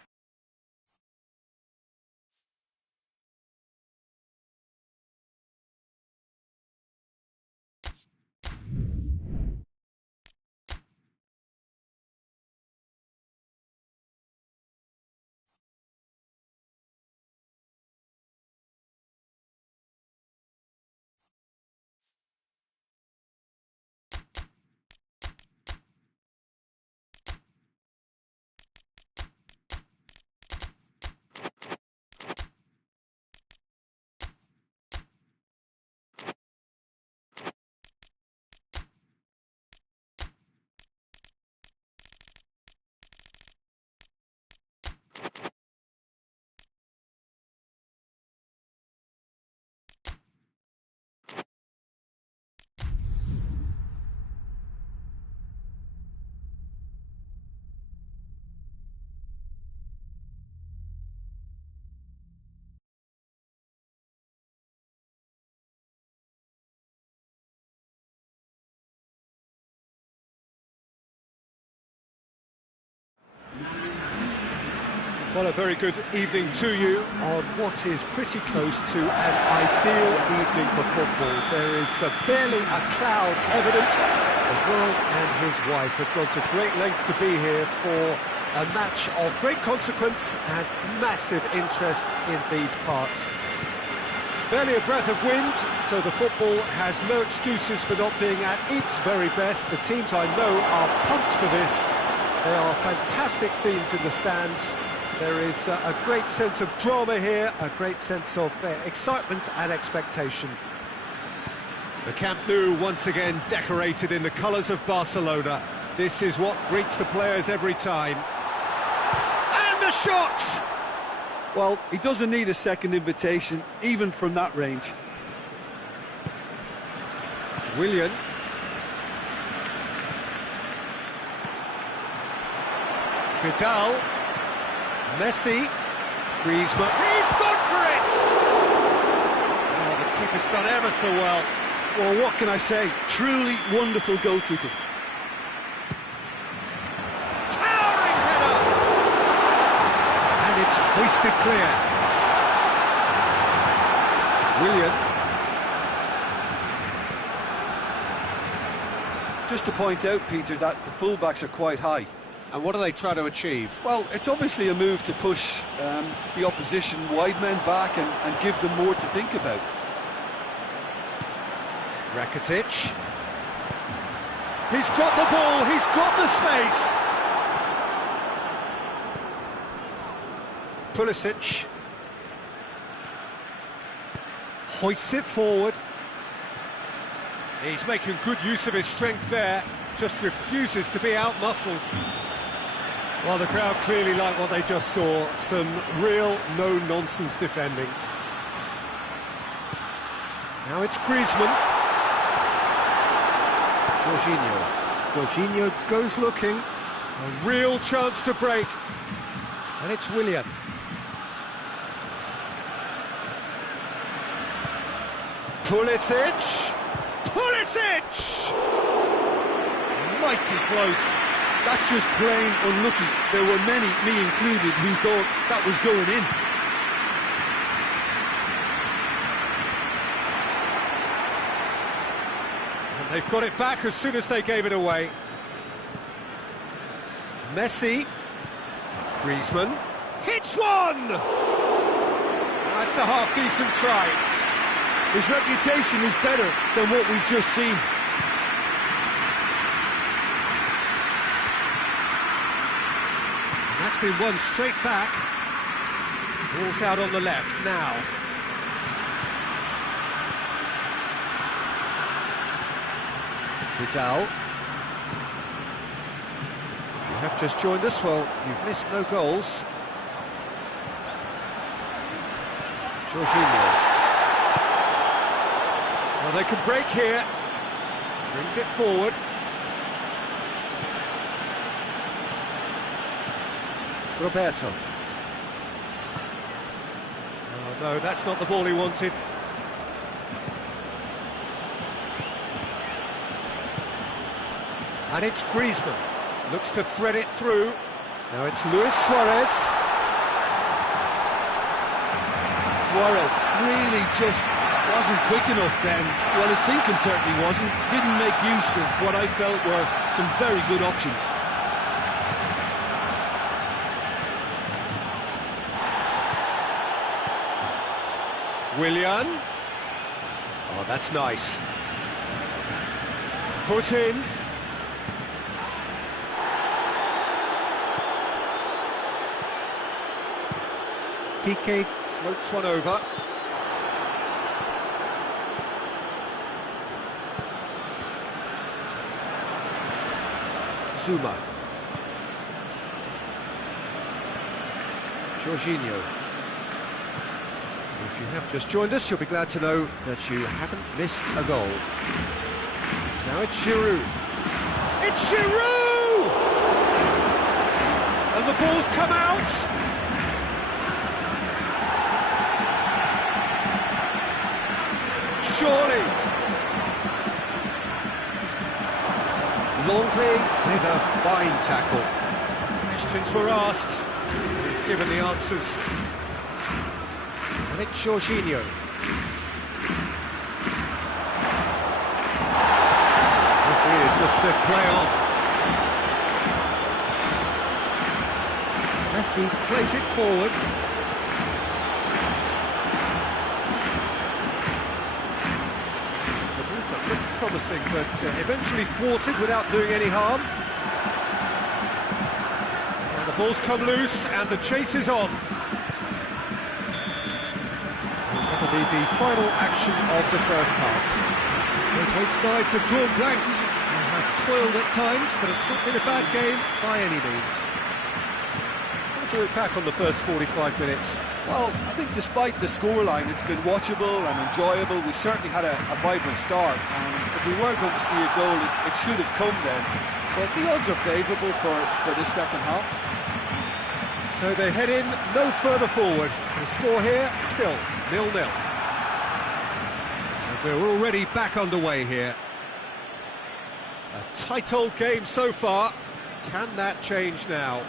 Well, a very good evening to you on what is pretty close to an ideal evening for football. There is barely a cloud evident. The world and his wife have gone to great lengths to be here for a match of great consequence and massive interest in these parts. Barely a breath of wind, so the football has no excuses for not being at its very best. The teams I know are pumped for this. There are fantastic scenes in the stands. There is a great sense of drama here, a great sense of excitement and expectation. The Camp Nou once again decorated in the colours of Barcelona. This is what greets the players every time. And the shot! Well, he doesn't need a second invitation, even from that range. Willian. Vidal. Messi, Griezmann, he's gone for it! Oh, the keeper's done ever so well. Well, what can I say? Truly wonderful goalkeeping. Towering header! And it's hoisted clear. Willian. Just to point out, Peter, that the fullbacks are quite high. And what do they try to achieve? Well, it's obviously a move to push the opposition wide men back and give them more to think about. Rakitic. He's got the ball, he's got the space. Pulisic. Hoists it forward. He's making good use of his strength there, just refuses to be out-muscled. Well, the crowd clearly like what they just saw, some real no-nonsense defending. Now it's Griezmann. Jorginho goes looking, a real chance to break. And it's Willian. Pulisic! Mighty close. That's just plain unlucky. There were many, me included, who thought that was going in. And they've got it back as soon as they gave it away. Messi. Griezmann. Hits one! That's a half-decent try. His reputation is better than what we've just seen. And that's been won straight back. Ball's out on the left now. Vidal. If you have just joined us, well, you've missed no goals. Jorginho. Well, they can break here. Brings it forward. Roberto. Oh, no, that's not the ball he wanted. And it's Griezmann. Looks to thread it through. Now it's Luis Suarez. Suarez really just wasn't quick enough then. Well, his thinking certainly wasn't. Didn't make use of what I felt were some very good options. Willian. Oh, that's nice. Foot in. Piqué floats one over. Zuma. Jorginho. If you have just joined us, you'll be glad to know that you haven't missed a goal. Now it's Giroud. It's Giroud! And the ball's come out. Surely. Longley with a fine tackle. Questions were asked. He's given the answers. And it's Jorginho. Referee has just said play on. Messi plays it forward. It's a move that looked promising, but eventually thwarted without doing any harm. And the ball's come loose, and the chase is on. That'll be the final action of the first half. Both sides have drawn blanks. They have toiled at times, but it's not been a bad game by any means. How do you look back on the first 45 minutes? Well, I think despite the scoreline, it's been watchable and enjoyable. We certainly had a vibrant start, and if we were going to see a goal, it should have come then. But the odds are favourable for this second half. So they head in no further forward. The score here, still 0-0. And we're already back underway here. A tight old game so far. Can that change now?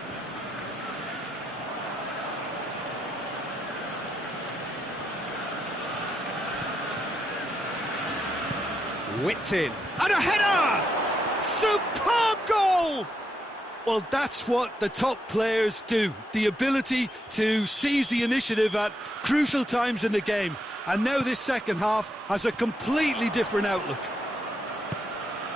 Whipped in. And a header! Superb goal! Well, that's what the top players do. The ability to seize the initiative at crucial times in the game. And now this second half has a completely different outlook.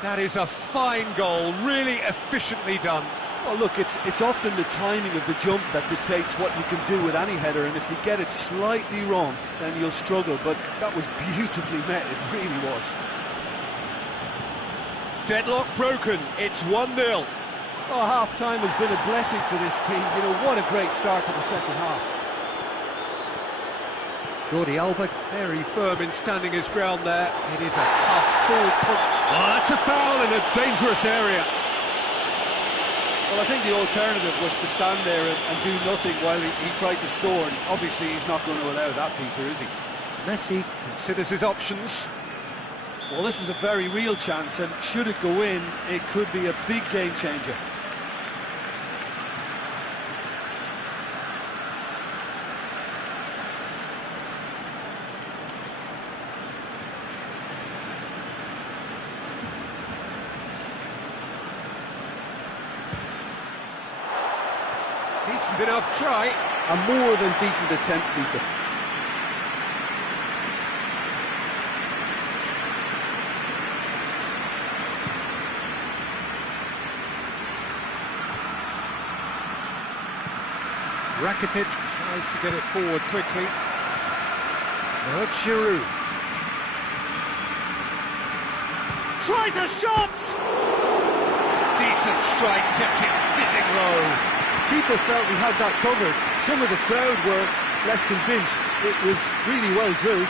That is a fine goal, really efficiently done. Well, look, it's often the timing of the jump that dictates what you can do with any header, and if you get it slightly wrong, then you'll struggle. But that was beautifully met, it really was. Deadlock broken, it's 1-0. Oh, half-time has been a blessing for this team. You know, what a great start to the second half. Jordi Alba very firm in standing his ground there. It is a tough full. Oh, that's a foul in a dangerous area. Well, I think the alternative was to stand there and do nothing while he tried to score, and obviously he's not going to allow that, Peter, is he? Messi considers his options. Well, this is a very real chance, and should it go in, it could be a big game changer. Decent enough try. A more than decent attempt, Peter. Rakitic tries to get it forward quickly. Now it's Giroud. Tries a shot! Decent strike, kept it fizzing low. Keeper felt he had that covered. Some of the crowd were less convinced. It was really well drilled.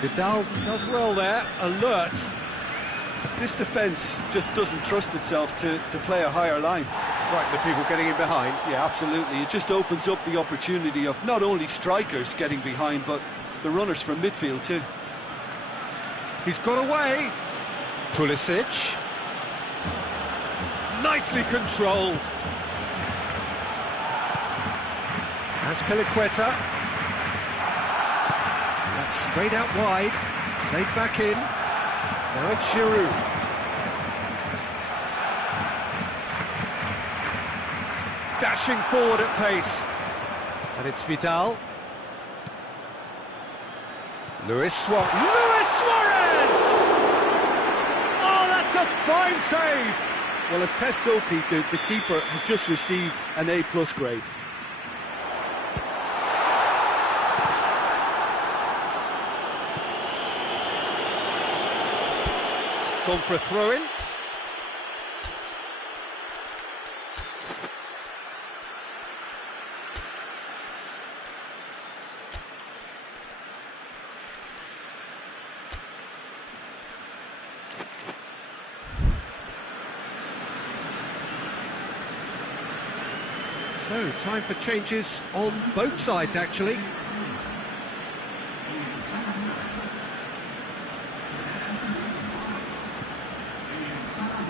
Vidal does well there, alert. This defence just doesn't trust itself to play a higher line. Frighten the people getting in behind. Yeah, absolutely. It just opens up the opportunity of not only strikers getting behind, but the runners from midfield too. He's got away. Pulisic. Nicely controlled. As Piliqueta. That's sprayed out wide. Laid back in. Now it's Giroud. Dashing forward at pace. And it's Vidal. Luis Suarez! Oh, that's a fine save! Well, as tests go, Peter, the keeper has just received an A+ grade. It's gone for a throw-in. So, time for changes on both sides, actually.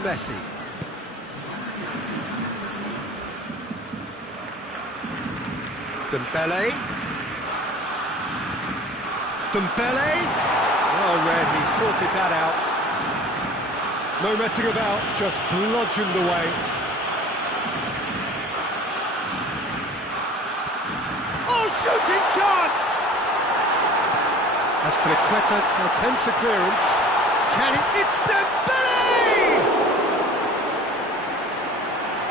Messi. Dembele. Oh, Red, he sorted that out. No messing about, just bludgeoned away. Shooting chance! As Piliqueta attempts a clearance. Can it? It's Dembele!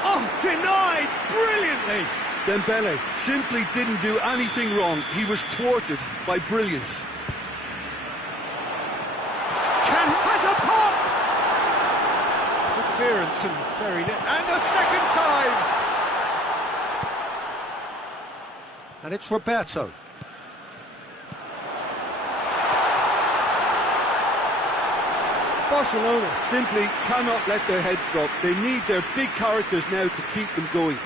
Oh, denied brilliantly! Dembele simply didn't do anything wrong. He was thwarted by brilliance. Has a pop! Good clearance and very net. And a second time! And it's Roberto. Barcelona simply cannot let their heads drop. They need their big characters now to keep them going.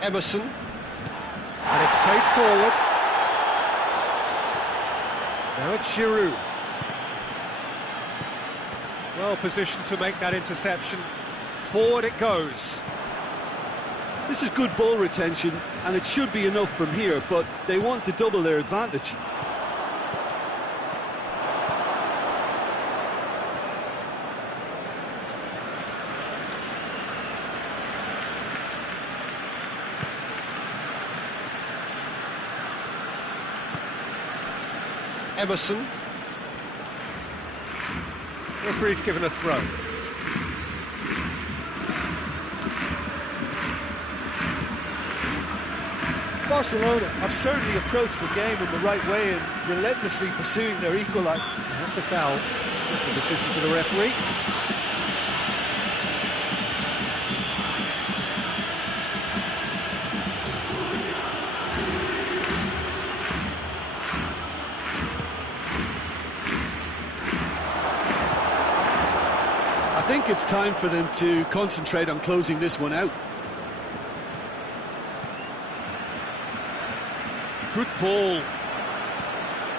Emerson. And it's played forward. Now it's Giroud. Well positioned to make that interception. Forward it goes. This is good ball retention, and it should be enough from here, but they want to double their advantage. Emerson. Referee's given a throw. Barcelona have certainly approached the game in the right way and relentlessly pursuing their equaliser. That's a foul. Simple decision for the referee. I think it's time for them to concentrate on closing this one out. Good ball.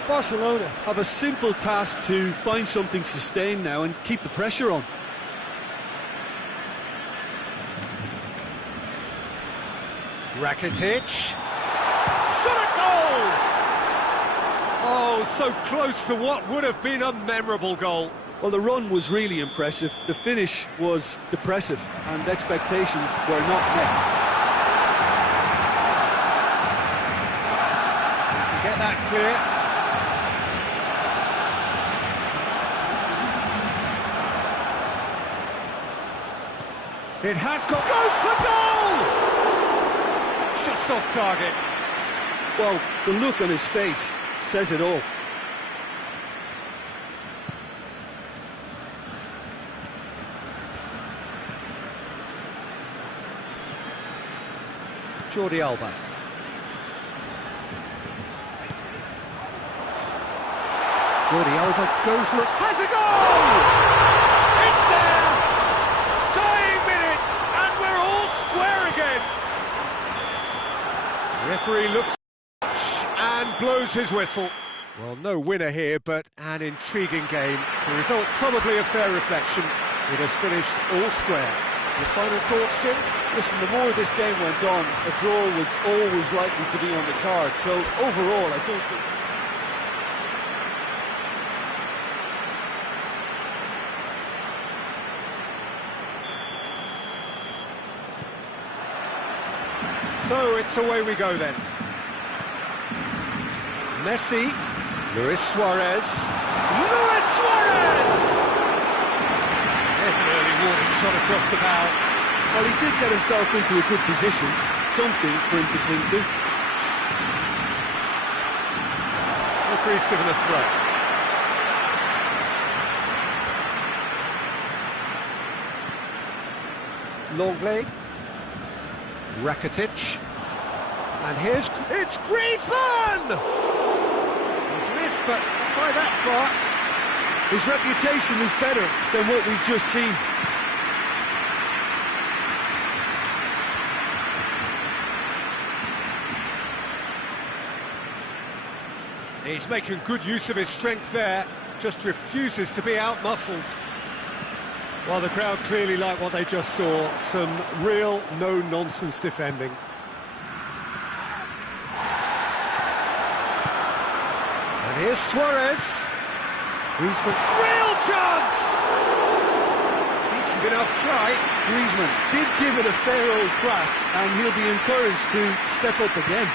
Barcelona have a simple task to find something sustained now and keep the pressure on. Rakitic. Shot at goal! Oh, so close to what would have been a memorable goal. Well, the run was really impressive. The finish was depressive, and expectations were not met. Get that clear. It has got... Goes for goal! Just off target. Well, the look on his face says it all. Jordi Alba. Jordi Alba goes for... Has a goal! It's there! Tying minutes, and we're all square again. The referee looks and blows his whistle. Well, no winner here, but an intriguing game. The result probably a fair reflection. It has finished all square. Your final thoughts, Jim? Listen, the more this game went on, a draw was always likely to be on the card. So, overall, I think... So, it's away we go then. Messi. Luis Suarez. Luis Suarez! There's an early warning shot across the bow. Well, he did get himself into a good position, something for him to cling to. Referee's given a throw. Longley. Rakitic. And it's Griezmann! He's missed, but not by that far. His reputation is better than what we've just seen. He's making good use of his strength there, just refuses to be out-muscled. Well, the crowd clearly like what they just saw, some real no-nonsense defending. And here's Suarez. Griezmann, real chance! Decent enough try. Griezmann did give it a fair old crack, and he'll be encouraged to step up again.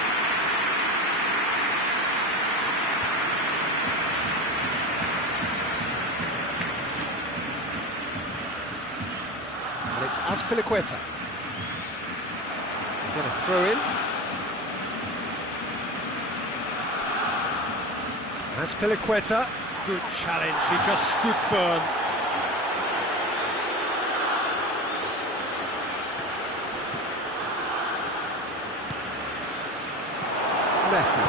And it's Azpilicueta. Get a throw in. Azpilicueta, good challenge, he just stood firm. Messi.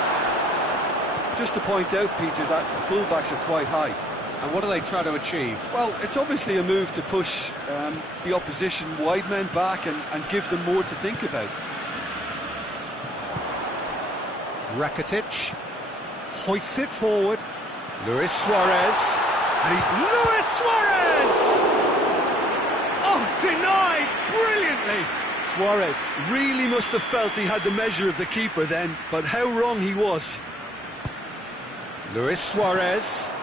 Just to point out, Peter, that the fullbacks are quite high. And what do they try to achieve? Well, it's obviously a move to push the opposition wide men back and give them more to think about. Rakitic hoists it forward. Luis Suarez. And he's Luis Suarez! Oh, denied brilliantly! Suarez really must have felt he had the measure of the keeper then, but how wrong he was. Luis Suarez.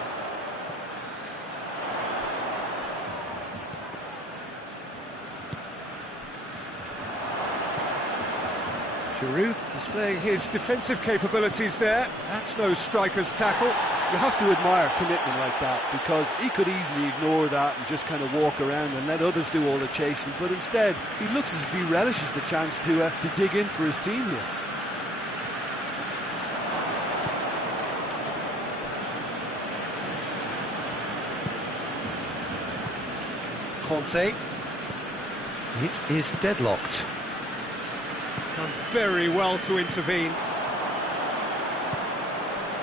Giroud displaying his defensive capabilities there. That's no striker's tackle. You have to admire commitment like that, because he could easily ignore that and just kind of walk around and let others do all the chasing, but instead he looks as if he relishes the chance to dig in for his team here. Conte. It is deadlocked. Done very well to intervene.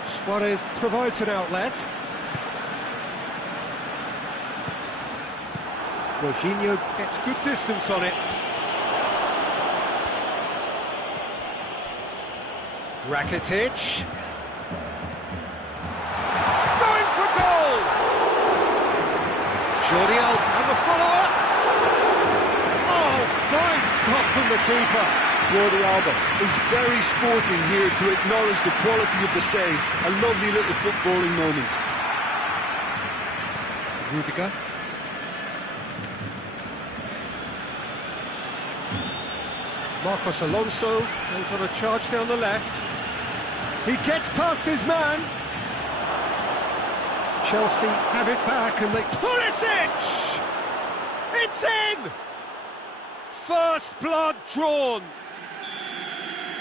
Suarez provides an outlet. Jorginho gets good distance on it. Rakitic. Going for goal! Jordi Alba and the follow-up. Oh, fine stop from the keeper. Jordi Alba is very sporting here to acknowledge the quality of the save. A lovely little footballing moment. Rudiger. Marcos Alonso goes on a charge down the left. He gets past his man. Chelsea have it back and they... Pulisic! It's in! First blood drawn.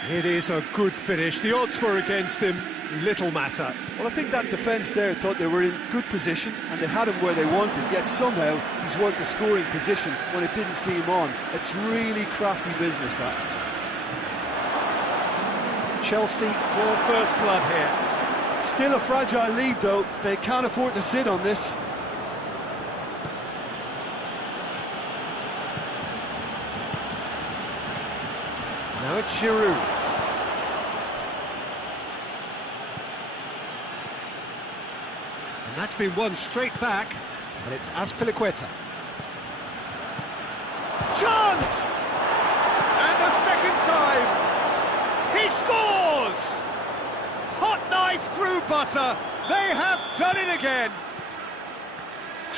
It is a good finish. The odds were against him. Little matter. Well, I think that defence there thought they were in good position and they had him where they wanted, yet somehow he's worked the scoring position when it didn't see him on. It's really crafty business, that. Chelsea draw first blood here. Still a fragile lead, though. They can't afford to sit on this. Now it's Giroud. And that's been won straight back, and it's Azpilicueta. Chance! And a second time, he scores! Hot knife through butter, they have done it again!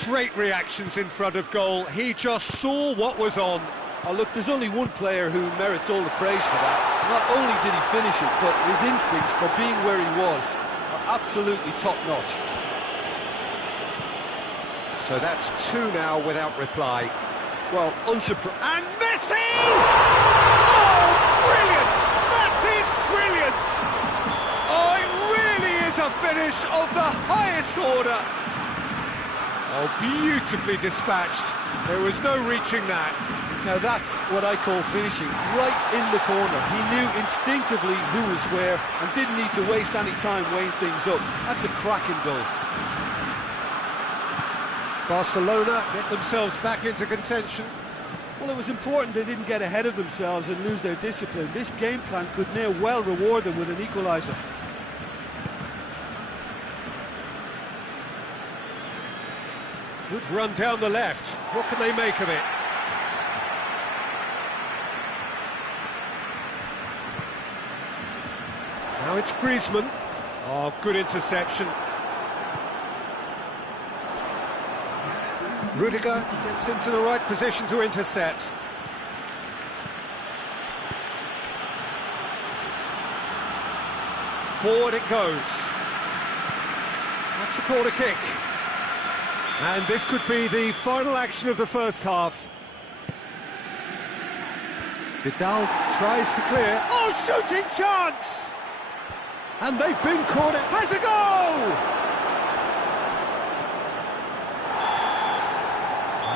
Great reactions in front of goal, he just saw what was on. Oh, look, there's only one player who merits all the praise for that. Not only did he finish it, but his instincts for being where he was are absolutely top-notch. So that's two now without reply. Well, unsurprised. And Messi! Oh, brilliant! That is brilliant! Oh, it really is a finish of the highest order. Oh, beautifully dispatched. There was no reaching that. Now that's what I call finishing, right in the corner. He knew instinctively who was where and didn't need to waste any time weighing things up. That's a cracking goal. Barcelona get themselves back into contention. Well, it was important they didn't get ahead of themselves and lose their discipline. This game plan could now well reward them with an equaliser. Good run down the left. What can they make of it? Now it's Griezmann. Oh, good interception. Rudiger gets into the right position to intercept. Forward it goes. That's a corner kick. And this could be the final action of the first half. Vidal tries to clear. Oh, shooting chance! And they've been caught. Has a goal!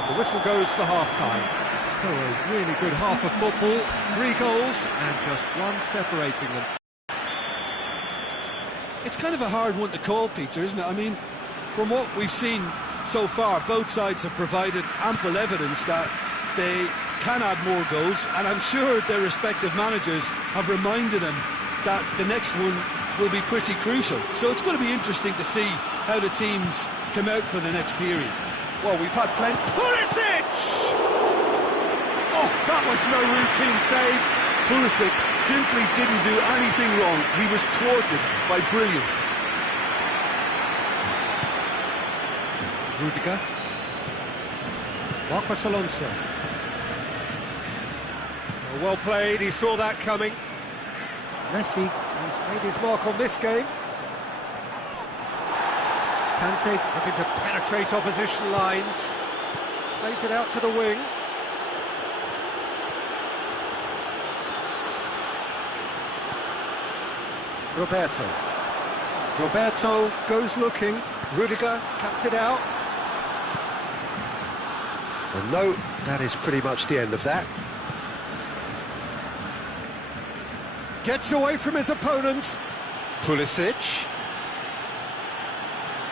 The whistle goes for half-time. So a really good half of football, 3 goals and just one separating them. It's kind of a hard one to call, Peter, isn't it? I mean, from what we've seen so far, both sides have provided ample evidence that they can add more goals, and I'm sure their respective managers have reminded them that the next one will be pretty crucial. So it's going to be interesting to see how the teams come out for the next period. Well, we've had plenty. Pulisic! Oh, that was no routine save. Pulisic simply didn't do anything wrong. He was thwarted by brilliance. Rudiger. Marcos Alonso. Oh, well played, he saw that coming. Messi has made his mark on this game. Kante looking to penetrate opposition lines. Plays it out to the wing. Roberto goes looking. Rudiger cuts it out. Well, no, that is pretty much the end of that. Gets away from his opponents. Pulisic.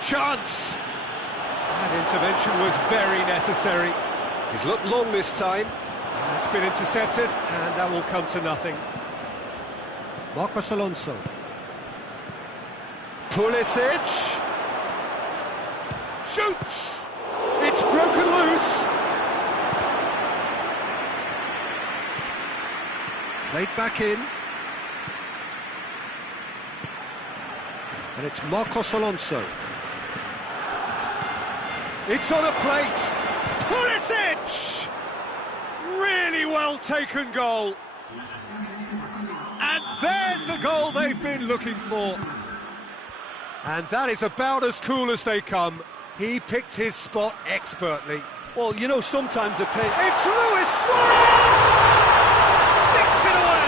Chance! That intervention was very necessary. He's looked long this time. It's been intercepted, and that will come to nothing. Marcos Alonso. Pulisic! Shoots! It's broken loose! Played back in. And it's Marcos Alonso. It's on a plate! Pulisic! Really well taken goal. And there's the goal they've been looking for. And that is about as cool as they come. He picked his spot expertly. Well, you know, sometimes it pays... It's Luis Suarez! Sticks it away!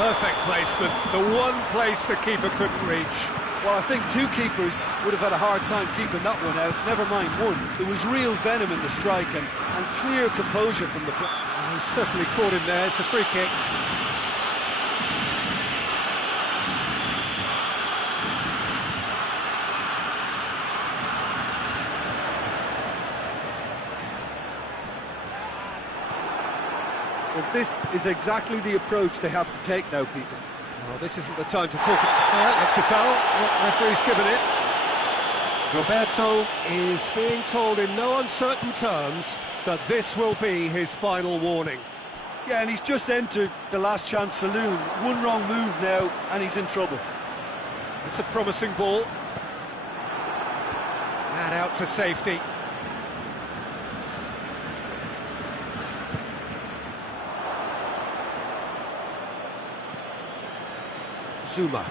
Perfect placement, the one place the keeper couldn't reach. Well, I think two keepers would have had a hard time keeping that one out, never mind one. There was real venom in the strike and clear composure from the play. He certainly caught him there, it's a free kick. Well, this is exactly the approach they have to take now, Peter. Well, this isn't the time to talk about it. It's a foul. The referee's given it. Roberto is being told in no uncertain terms that this will be his final warning. Yeah, and he's just entered the last chance saloon. One wrong move now, and he's in trouble. It's a promising ball. And out to safety. Zuma.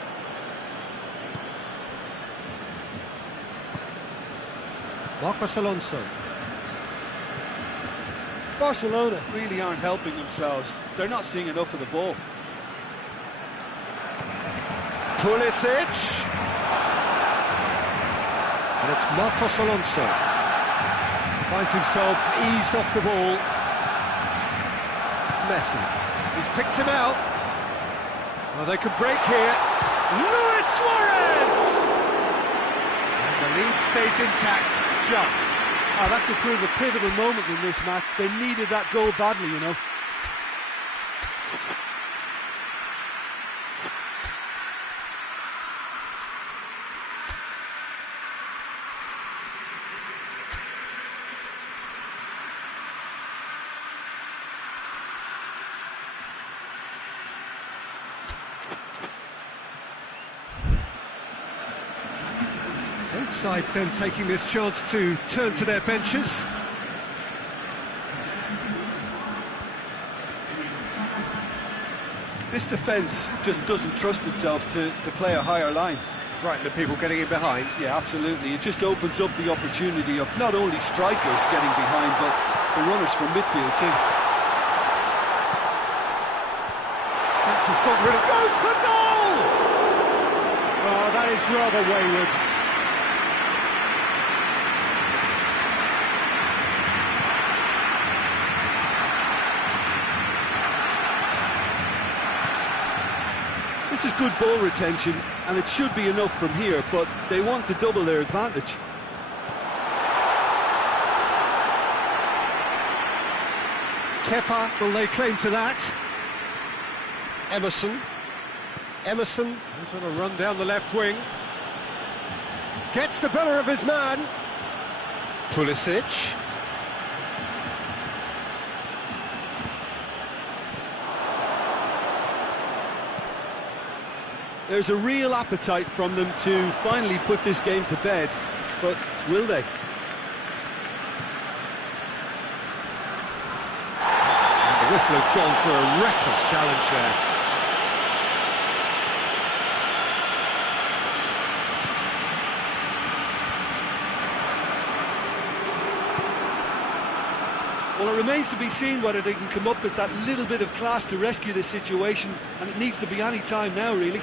Marcos Alonso. Barcelona really aren't helping themselves. They're not seeing enough of the ball. Pulisic. And it's Marcos Alonso. Finds himself eased off the ball. Messi. He's picked him out. Well, they could break here. Luis Suarez! And the lead stays intact, just. Oh, that could prove a pivotal moment in this match. They needed that goal badly, you know. Both sides then taking this chance to turn to their benches. This defence just doesn't trust itself to play a higher line. Frightened of people getting in behind. Yeah, absolutely. It just opens up the opportunity of not only strikers getting behind, but the runners from midfield too. Fence has got rid of... Goes for goal! Oh, that is rather wayward. This is good ball retention, and it should be enough from here, but they want to double their advantage. Kepa will lay claim to that. Emerson is on a run down the left wing. Gets the better of his man. Pulisic. There's a real appetite from them to finally put this game to bed, but will they? And the whistle has gone for a reckless challenge there. Well, it remains to be seen whether they can come up with that little bit of class to rescue this situation, and it needs to be any time now, really.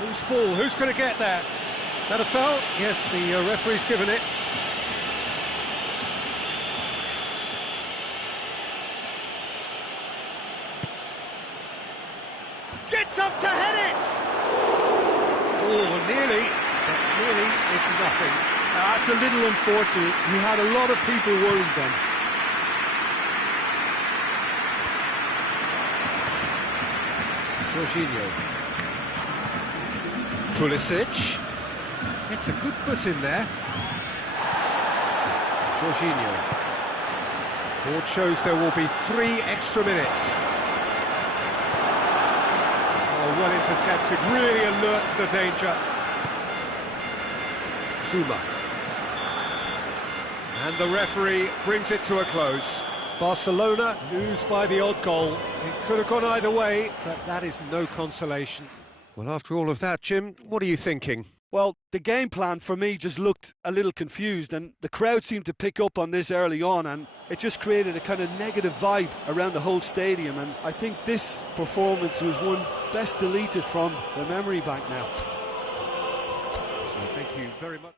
Loose ball, who's going to get that? That a foul? Yes, the referee's given it. Gets up to head it! Oh, nearly, but nearly is nothing. That's a little unfortunate. He had a lot of people worried then. Jorginho. Pulisic. Gets a good foot in there. Jorginho. Ford shows there will be 3 extra minutes. Oh, well intercepted, really alert to the danger. Zuma. And the referee brings it to a close. Barcelona lose by the odd goal. It could have gone either way, but that is no consolation. Well, after all of that, Jim, what are you thinking? Well, the game plan for me just looked a little confused, and the crowd seemed to pick up on this early on, and it just created a kind of negative vibe around the whole stadium, and I think this performance was one best deleted from the memory bank now. So thank you very much.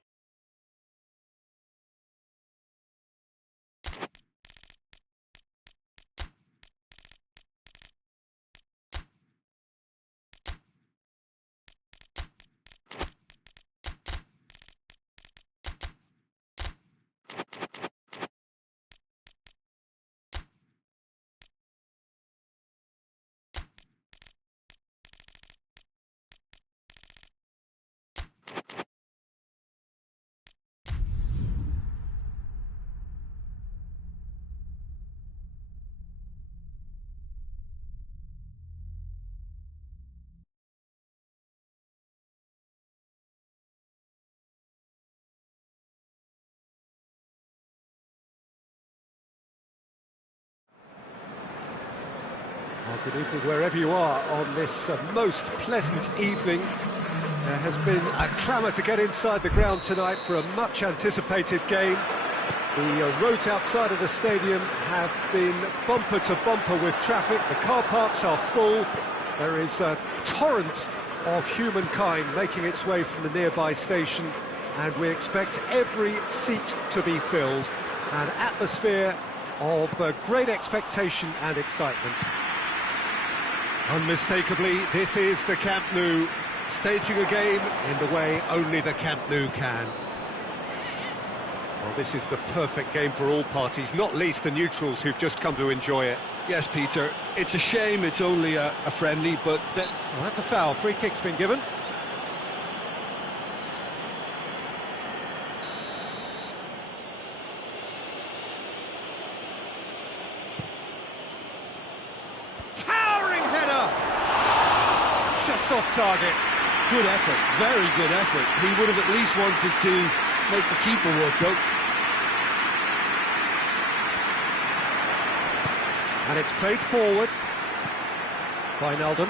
Well, good evening wherever you are on this most pleasant evening. There has been a clamour to get inside the ground tonight for a much anticipated game. The roads outside of the stadium have been bumper to bumper with traffic. The car parks are full. There is a torrent of humankind making its way from the nearby station, and we expect every seat to be filled. An atmosphere of great expectation and excitement. Unmistakably, this is the Camp Nou, staging a game in the way only the Camp Nou can. Well, this is the perfect game for all parties, not least the neutrals who've just come to enjoy it. Yes, Peter, it's a shame it's only a friendly, but... Well, that's a foul. Free kick's been given. Just off target. Good effort, very good effort. He would have at least wanted to make the keeper work, though. And it's played forward. Wijnaldum.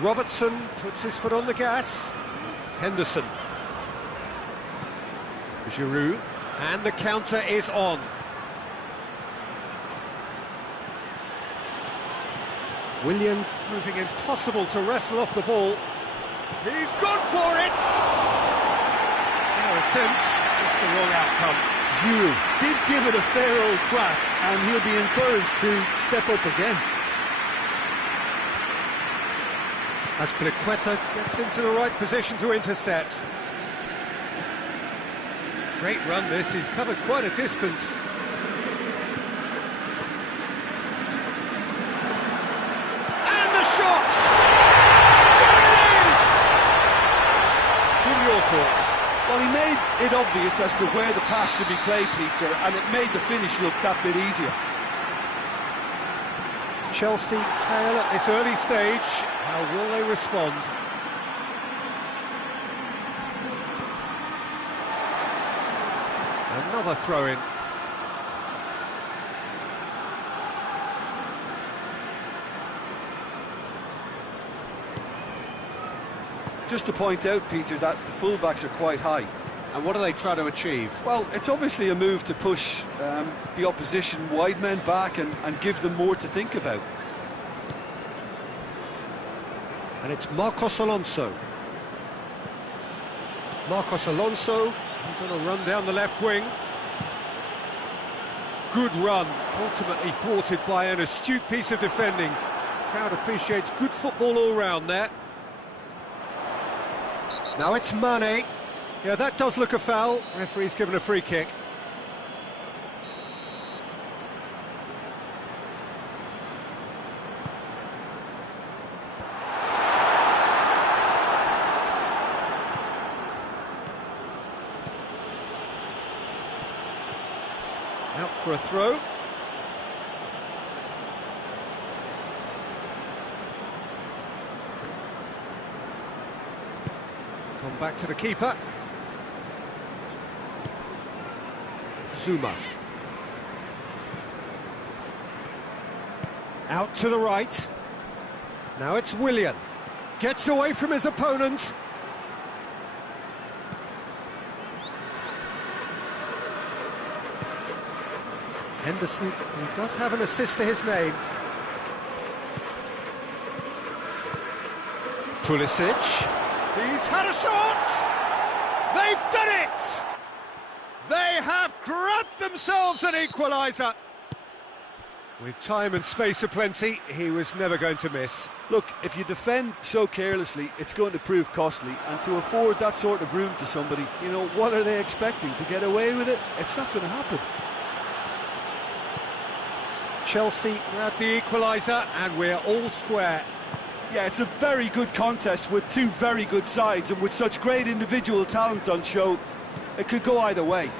Robertson puts his foot on the gas. Henderson. Giroud. And the counter is on. Willian proving impossible to wrestle off the ball. He's gone for it! No attempt, just the wrong outcome. Giroud did give it a fair old crack, and he'll be encouraged to step up again. Azpilicueta gets into the right position to intercept. Great run this, he's covered quite a distance. Shot! There it is! Jim, your thoughts? Well, he made it obvious as to where the pass should be played, Peter, and it made the finish look that bit easier. Chelsea trail at this early stage. How will they respond? Another throw-in. Just to point out, Peter, that the fullbacks are quite high. And what do they try to achieve? Well, it's obviously a move to push the opposition wide men back and give them more to think about. And it's Marcos Alonso. Marcos Alonso, he's on a run down the left wing. Good run, ultimately thwarted by an astute piece of defending. Crowd appreciates good football all round there. Now it's Mane. Yeah, that does look a foul. Referee's given a free kick. Out for a throw. Come back to the keeper. Zuma. Out to the right. Now it's Willian. Gets away from his opponent. Henderson, he does have an assist to his name. Pulisic. He's had a shot! They've done it! They have grabbed themselves an equaliser. With time and space aplenty, he was never going to miss. Look, if you defend so carelessly, it's going to prove costly, and to afford that sort of room to somebody, you know, what are they expecting? To get away with it? It's not going to happen. Chelsea grab the equaliser, and we're all square. Yeah, it's a very good contest with two very good sides, and with such great individual talent on show, it could go either way.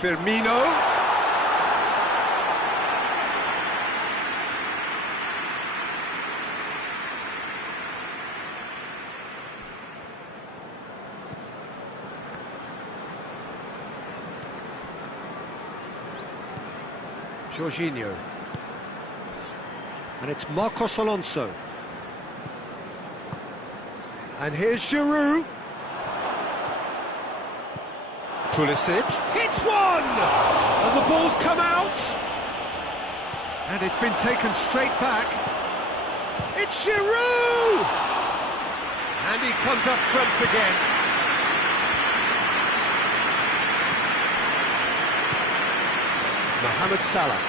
Firmino. Jorginho. And it's Marcos Alonso. And here's Giroud. Pulisic hits one! And the ball's come out! And it's been taken straight back. It's Giroud! And he comes up trumps again. Mohamed Salah.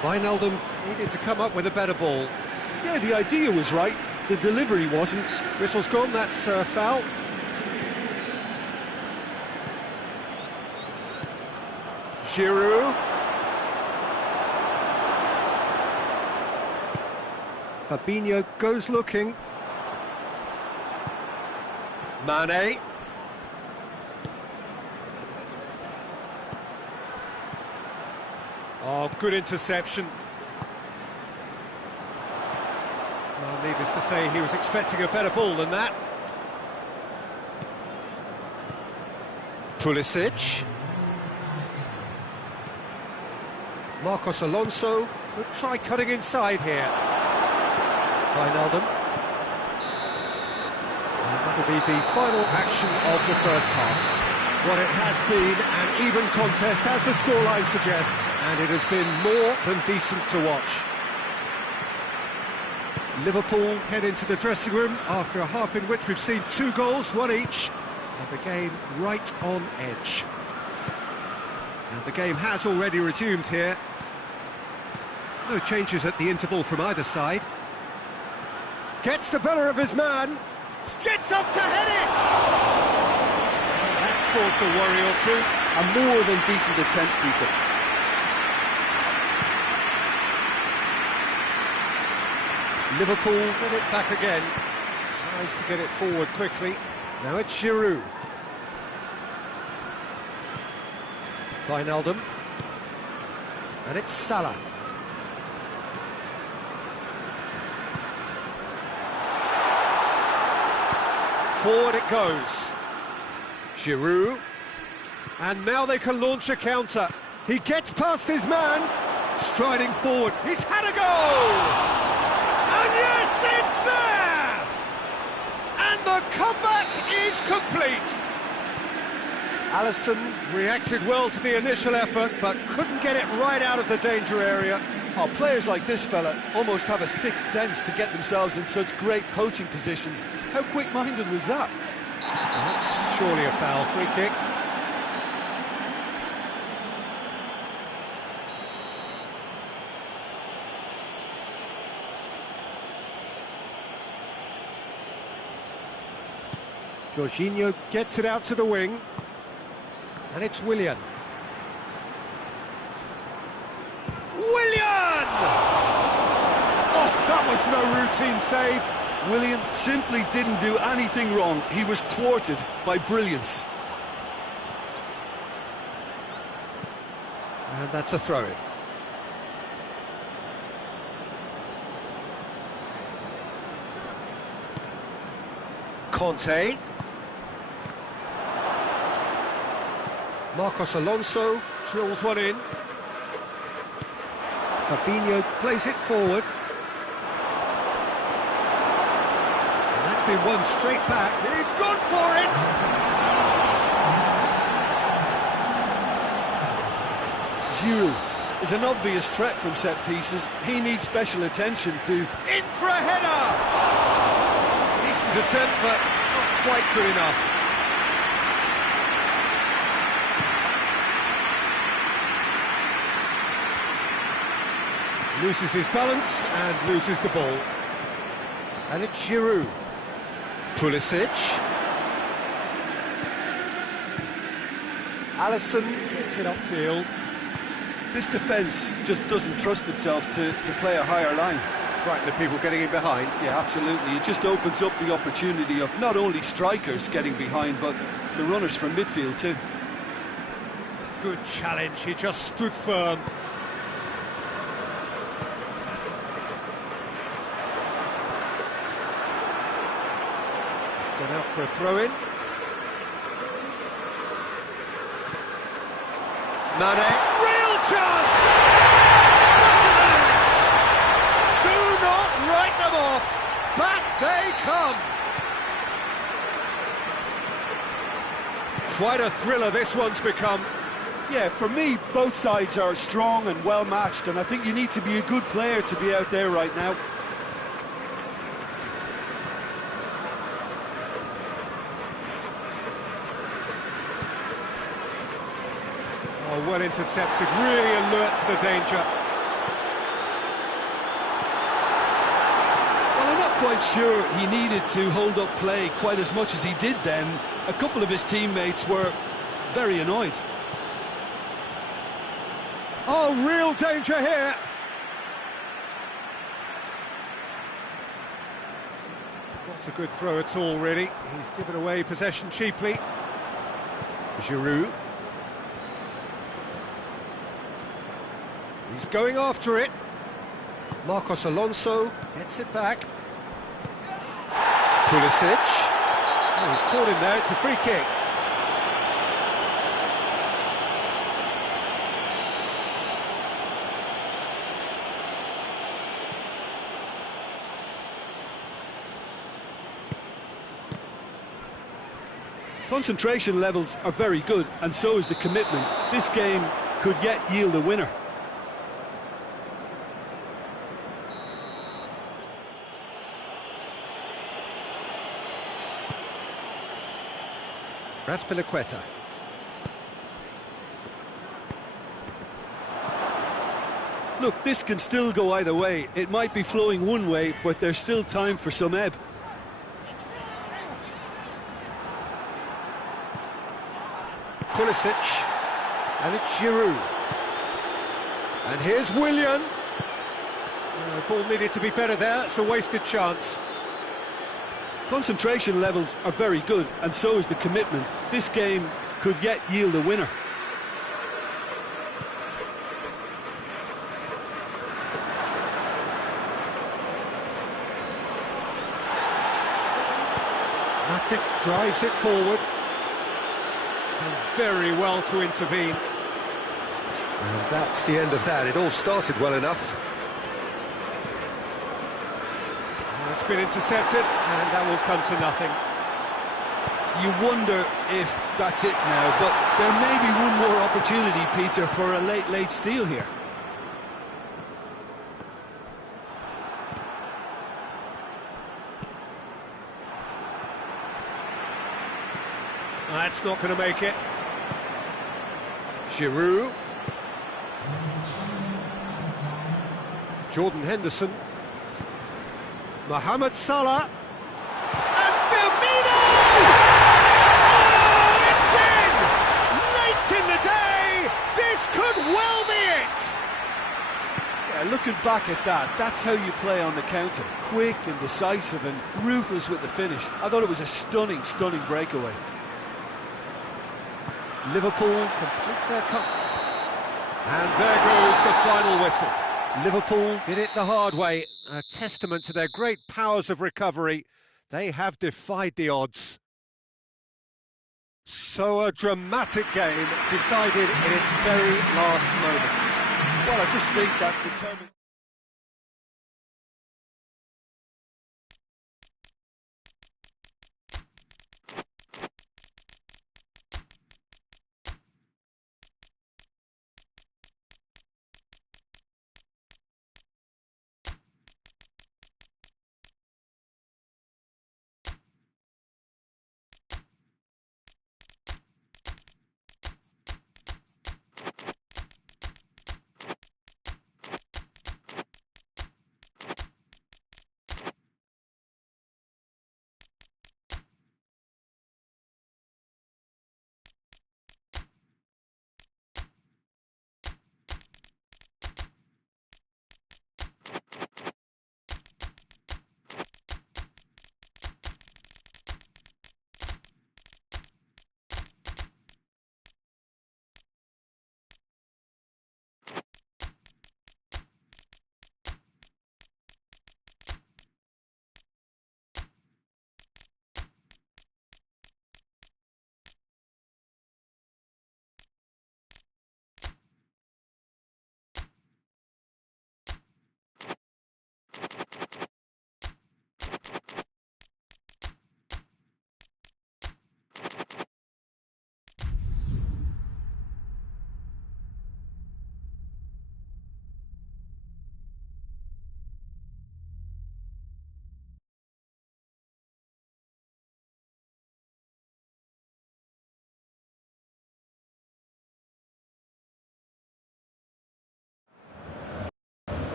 Wijnaldum needed to come up with a better ball. Yeah, the idea was right, the delivery wasn't. Whistle's gone, that's a foul. Giroud. Fabinho goes looking. Mane. Oh, good interception. Well, needless to say, he was expecting a better ball than that. Pulisic. Marcos Alonso could try cutting inside here. Wijnaldum. And that'll be the final action of the first half. What it has been an even contest, as the scoreline suggests, and it has been more than decent to watch. Liverpool head into the dressing room after a half in which we've seen 2 goals, 1 each, and the game right on edge. And the game has already resumed here. No changes at the interval from either side. Gets the better of his man. Gets up to head it! That's caused a worry or two. A more than decent attempt, Peter. Liverpool get it back again. Tries to get it forward quickly. Now it's Giroud. Wijnaldum. And it's Salah. Forward it goes. Giroud. And now they can launch a counter. He gets past his man. Striding forward. He's had a goal! And yes, it's there! And the comeback is complete. Alisson reacted well to the initial effort, but couldn't get it right out of the danger area. Oh, players like this fella almost have a sixth sense to get themselves in such great poaching positions. How quick-minded was that? And that's surely a foul. Free kick. Jorginho gets it out to the wing. And it's Willian. Willian! Oh, that was no routine save. Willian simply didn't do anything wrong. He was thwarted by brilliance. And that's a throw-in. Conte. Marcos Alonso drills one in. Fabinho plays it forward. And that's been won straight back. He's gone for it! Giroud is an obvious threat from set pieces. He needs special attention to... In for a header! Decent attempt, but not quite good enough. Loses his balance and loses the ball. And it's Giroud. Pulisic. Alisson gets it upfield. This defence just doesn't trust itself to play a higher line. Frightened of people getting in behind. Yeah, absolutely. It just opens up the opportunity of not only strikers getting behind, but the runners from midfield too. Good challenge, he just stood firm. Gone out for a throw-in. Mane, real chance! Do not write them off. Back they come. Quite a thriller this one's become. Yeah, for me, both sides are strong and well matched, and I think you need to be a good player to be out there right now. Oh, well intercepted, really alert to the danger. Well, I'm not quite sure he needed to hold up play quite as much as he did then. A couple of his teammates were very annoyed. Oh, real danger here. Not a good throw at all, really. He's given away possession cheaply. Giroud. He's going after it. Marcos Alonso gets it back. Pulisic. Oh, he's caught him there, it's a free kick. Concentration levels are very good, and so is the commitment. This game could yet yield a winner. Raspilicueta. Look, this can still go either way. It might be flowing one way, but there's still time for some ebb. Pulisic. And it's Giroud. And here's Willian. The ball needed to be better there, it's a wasted chance. Concentration levels are very good, and so is the commitment. This game could yet yield a winner. Matic drives it forward. Done very well to intervene. And that's the end of that. It all started well enough. It's been intercepted, and that will come to nothing. You wonder if that's it now, but there may be one more opportunity, Peter, for a late steal here. That's not going to make it. Giroud. Jordan Henderson. Mohamed Salah. And Firmino! Oh, it's in! Late in the day, this could well be it! Yeah, looking back at that, that's how you play on the counter. Quick and decisive and ruthless with the finish. I thought it was a stunning breakaway. Liverpool complete their cup. And there goes the final whistle. Liverpool did it the hard way, a testament to their great powers of recovery. They have defied the odds. So a dramatic game decided in its very last moments. Well, I just think that determined...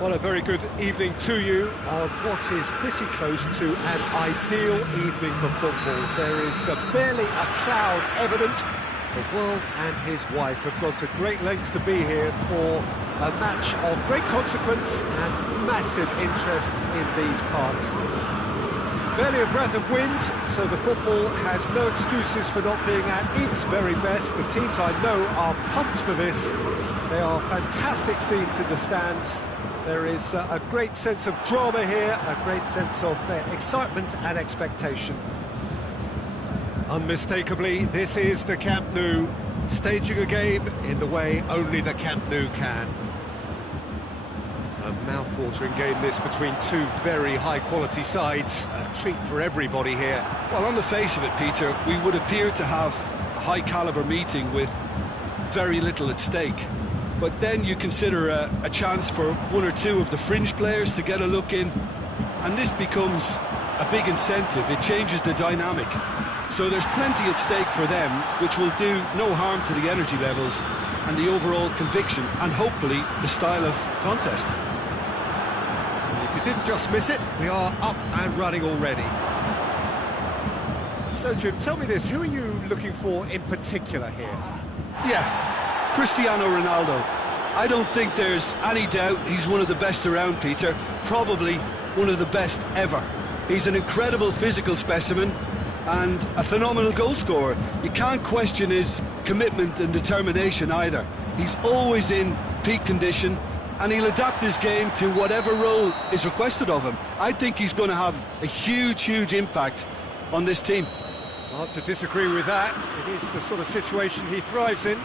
Well, a very good evening to you on what is pretty close to an ideal evening for football. There is barely a cloud evident. The world and his wife have gone to great lengths to be here for a match of great consequence and massive interest in these parts. Barely a breath of wind, so the football has no excuses for not being at its very best. The teams I know are pumped for this. They are fantastic scenes in the stands. There is a great sense of drama here, a great sense of excitement and expectation. Unmistakably, this is the Camp Nou, staging a game in the way only the Camp Nou can. A mouth-watering game this between two very high-quality sides, a treat for everybody here. Well, on the face of it, Peter, we would appear to have a high-caliber meeting with very little at stake. But then you consider a chance for one or two of the fringe players to get a look in, and this becomes a big incentive. It changes the dynamic. So there's plenty at stake for them, which will do no harm to the energy levels and the overall conviction, and hopefully the style of contest. If you didn't just miss it, we are up and running already. So, Jim, tell me this, who are you looking for in particular here? Yeah, Cristiano Ronaldo. I don't think there's any doubt he's one of the best around, Peter. Probably one of the best ever. He's an incredible physical specimen and a phenomenal goal scorer. You can't question his commitment and determination either. He's always in peak condition, and he'll adapt his game to whatever role is requested of him. I think he's going to have a huge impact on this team. Hard to disagree with that. It is the sort of situation he thrives in.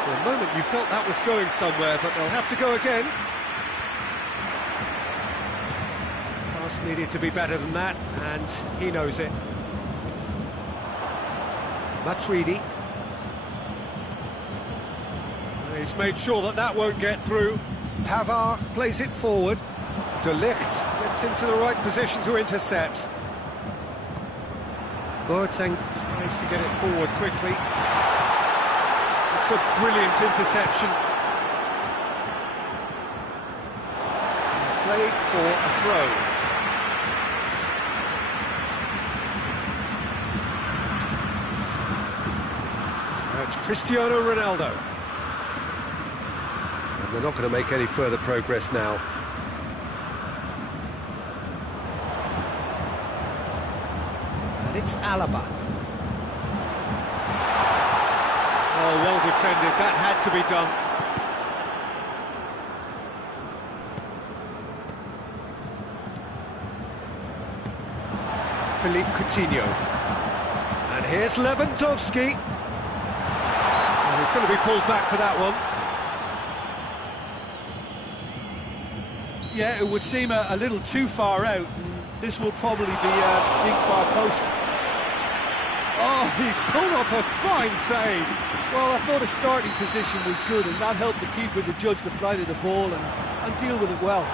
For a moment you felt that was going somewhere, but they'll have to go again. Pass Just needed to be better than that, and he knows it. Matuidi. He's made sure that that won't get through. Pavard plays it forward. De Ligt gets into the right position to intercept. Boateng tries to get it forward quickly. It's a brilliant interception. Play for a throw. Now it's Cristiano Ronaldo. And they're not going to make any further progress now. And it's Alaba. Oh, well defended. That had to be done. Philippe Coutinho. And here's Lewandowski. And he's going to be pulled back for that one. Yeah, it would seem a little too far out. This will probably be a big far post. Oh, he's pulled off a fine save. Well, I thought his starting position was good, and that helped the keeper to judge the flight of the ball and deal with it well.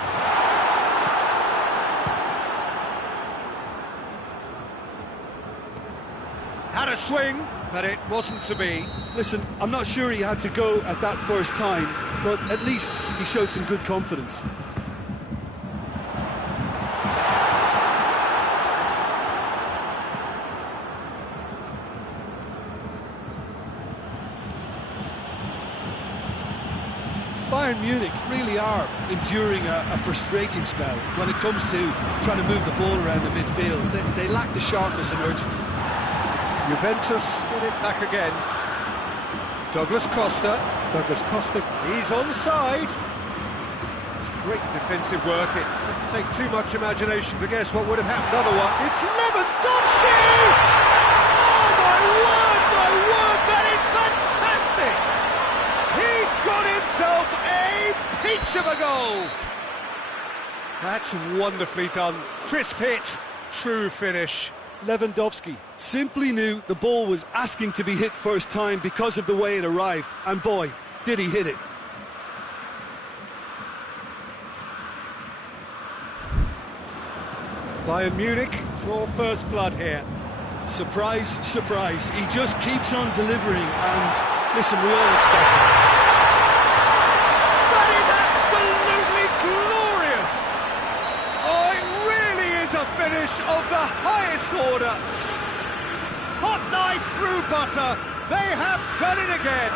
Had a swing, but it wasn't to be. Listen, I'm not sure he had to go at that first time, but at least he showed some good confidence. Bayern Munich really are enduring a frustrating spell when it comes to trying to move the ball around the midfield. They lack the sharpness and urgency. Juventus get it back again. Douglas Costa. He's onside. That's great defensive work. It doesn't take too much imagination to guess what would have happened otherwise. It's Lewandowski! Oh, my word, that is fantastic! He's got himself a peach of a goal! That's wonderfully done. Crisp hit, true finish. Lewandowski simply knew the ball was asking to be hit first time because of the way it arrived, and boy, did he hit it. Bayern Munich draw first blood here. Surprise, surprise, he just keeps on delivering, and listen, we all expect it. That is absolutely glorious! Oh, it really is a finish of the highest order. Hot knife through butter. They have done it again.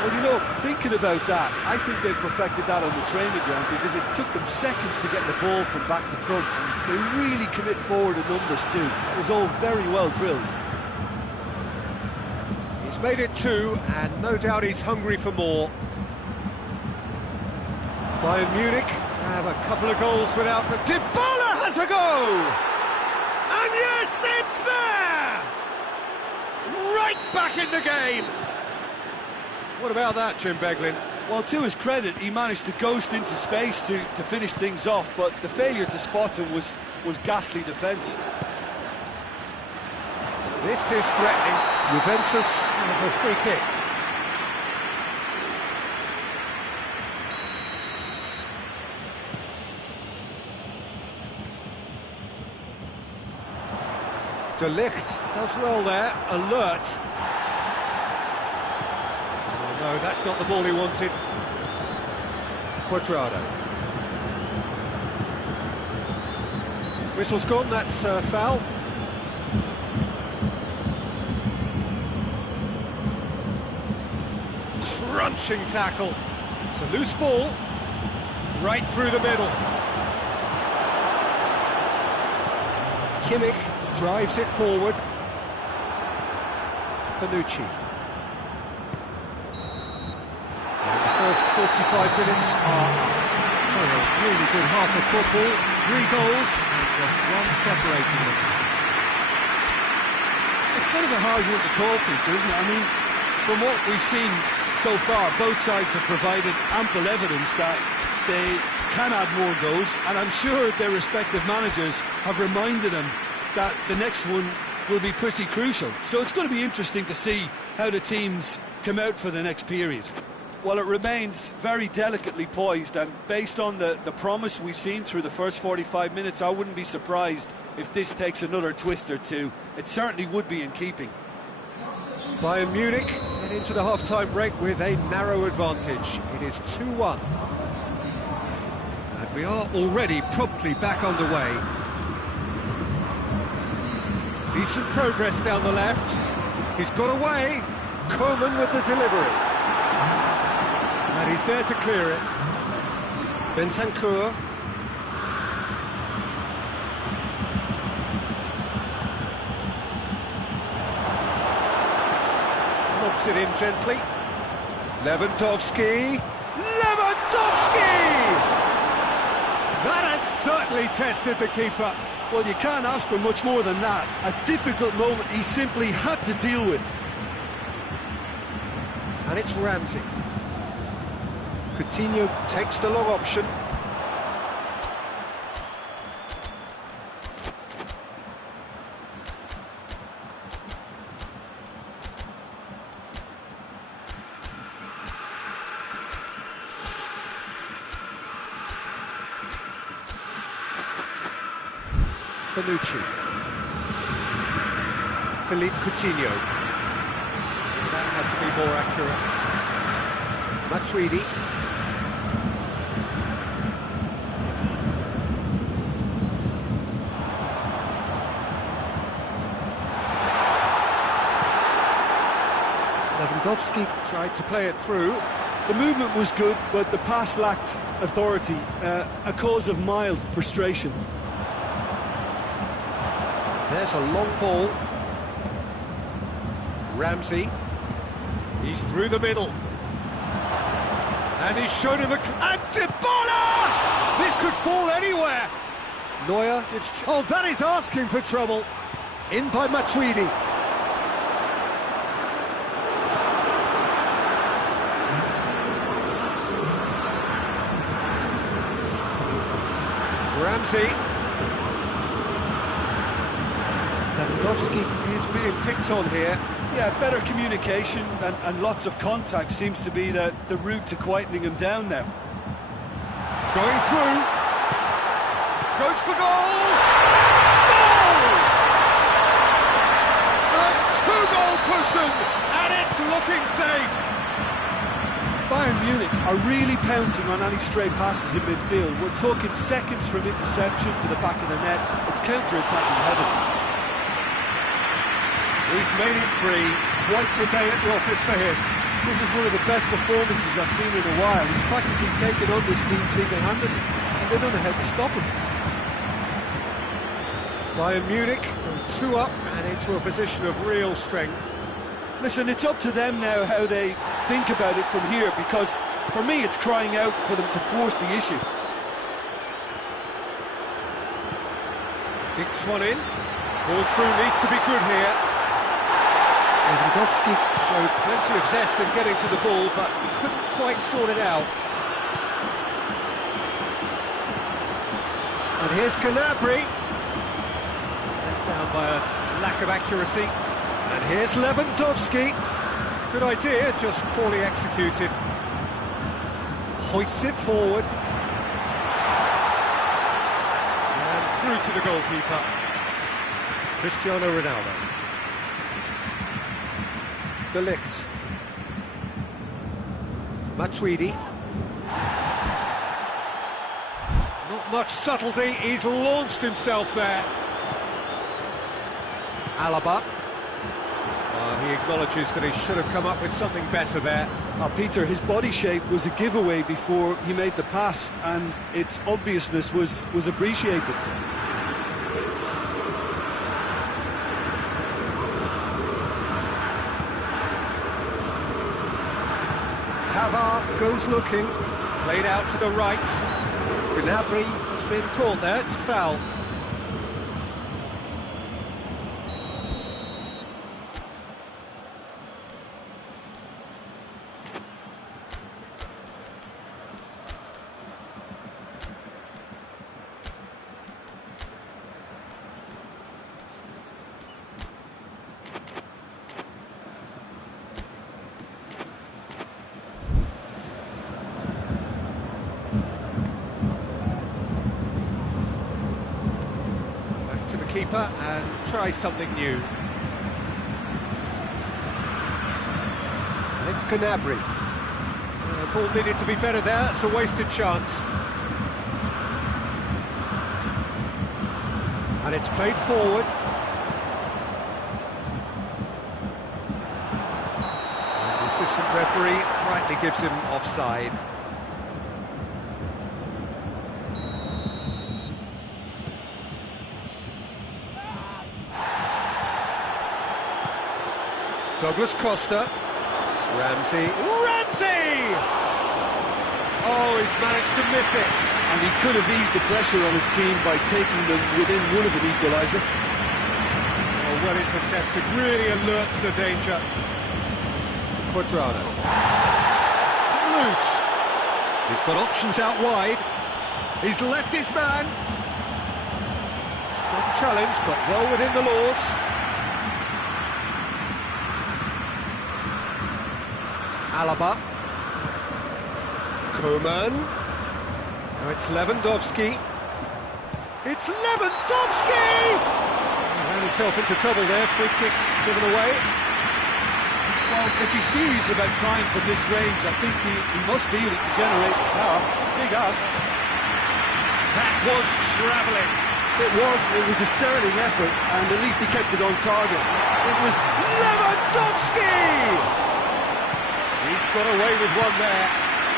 Well, you know, thinking about that, I think they perfected that on the training ground because it took them seconds to get the ball from back to front. And they really commit forward in numbers too. It was all very well drilled. He's made it 2, and no doubt he's hungry for more. Bayern Munich have a couple of goals without, but Dybala has a go! And yes, it's there! Right back in the game! What about that, Jim Beglin? Well, to his credit, he managed to ghost into space to finish things off, but the failure to spot him was ghastly defence. This is threatening. Juventus have a free kick. De Ligt does well there, alert. Oh no, that's not the ball he wanted. Quadrado. Whistle's gone, that's foul. Crunching tackle. It's a loose ball, right through the middle. Kimmich drives it forward. Bonucci. And the first 45 minutes are up. So a really good half of football, 3 goals and just one separating them. It's kind of a hard one to call, Peter, isn't it? I mean, from what we've seen so far, both sides have provided ample evidence that They can add more goals, and I'm sure their respective managers have reminded them that the next one will be pretty crucial. So it's going to be interesting to see how the teams come out for the next period. Well, it remains very delicately poised, and based on the promise we've seen through the first 45 minutes, I wouldn't be surprised if this takes another twist or two. It certainly would be in keeping. Bayern Munich head into the half-time break with a narrow advantage. It is 2-1. And we are already promptly back underway. Decent progress down the left. He's got away. Koeman with the delivery. And he's there to clear it. Bentancur. Lobs it in gently. Lewandowski. Lewandowski! That has certainly tested the keeper. Well, you can't ask for much more than that. A difficult moment he simply had to deal with. And it's Ramsey. Coutinho takes the long option. Bonucci. Philippe Coutinho. That had to be more accurate. Matuidi. Lewandowski tried to play it through. The movement was good, but the pass lacked authority, a cause of mild frustration. There's a long ball. Ramsey. He's through the middle. And he's shown him a... And Dybala! This could fall anywhere. Neuer gives... Oh, that is asking for trouble. In by Matuidi. Ramsey. Lewandowski is being picked on here. Yeah, better communication and lots of contact seems to be the route to quietening him down now. Going through. Goes for goal! Goal! A two-goal cushion, and it's looking safe. Bayern Munich are really pouncing on any stray passes in midfield. We're talking seconds from interception to the back of the net. It's counter-attacking heavily. He's made it free. Quite a day at the office for him. This is one of the best performances I've seen in a while. He's practically taken on this team single-handedly, and they don't know how to stop him. Bayern Munich, 2 up and into a position of real strength. Listen, it's up to them now how they think about it from here, because for me it's crying out for them to force the issue. Dinks one in. Ball through needs to be good here. Lewandowski showed plenty of zest in getting to the ball, but couldn't quite sort it out. And here's Gnabry. Let down by a lack of accuracy. And here's Lewandowski. Good idea, just poorly executed. Hoists it forward. And through to the goalkeeper. Cristiano Ronaldo. De Ligt. Matuidi. Not much subtlety, he's launched himself there. Alaba. He acknowledges that he should have come up with something better there. Peter, his body shape was a giveaway before he made the pass, and its obviousness was appreciated. Pavard goes looking, played out to the right. Gnabry has been caught there, it's a foul. keeper and try something new. And it's Gnabry. Ball needed to be better there, it's a wasted chance. And it's played forward. And the assistant referee rightly gives him offside. Douglas Costa. Ramsey. Oh, he's managed to miss it. And he could have eased the pressure on his team by taking them within one of an equaliser. Oh, well intercepted, really alert to the danger. Quadrado. It's come loose. He's got options out wide. He's left his man. Strong challenge, but well within the laws. Alaba. Coman. Now it's Lewandowski. It's Lewandowski! He ran himself into trouble there, free kick given away. Well, if he's serious about trying from this range, I think he must feel he can generate the power. Big ask. That was travelling. It was a sterling effort, and at least he kept it on target. It was Lewandowski! He's got away with one there.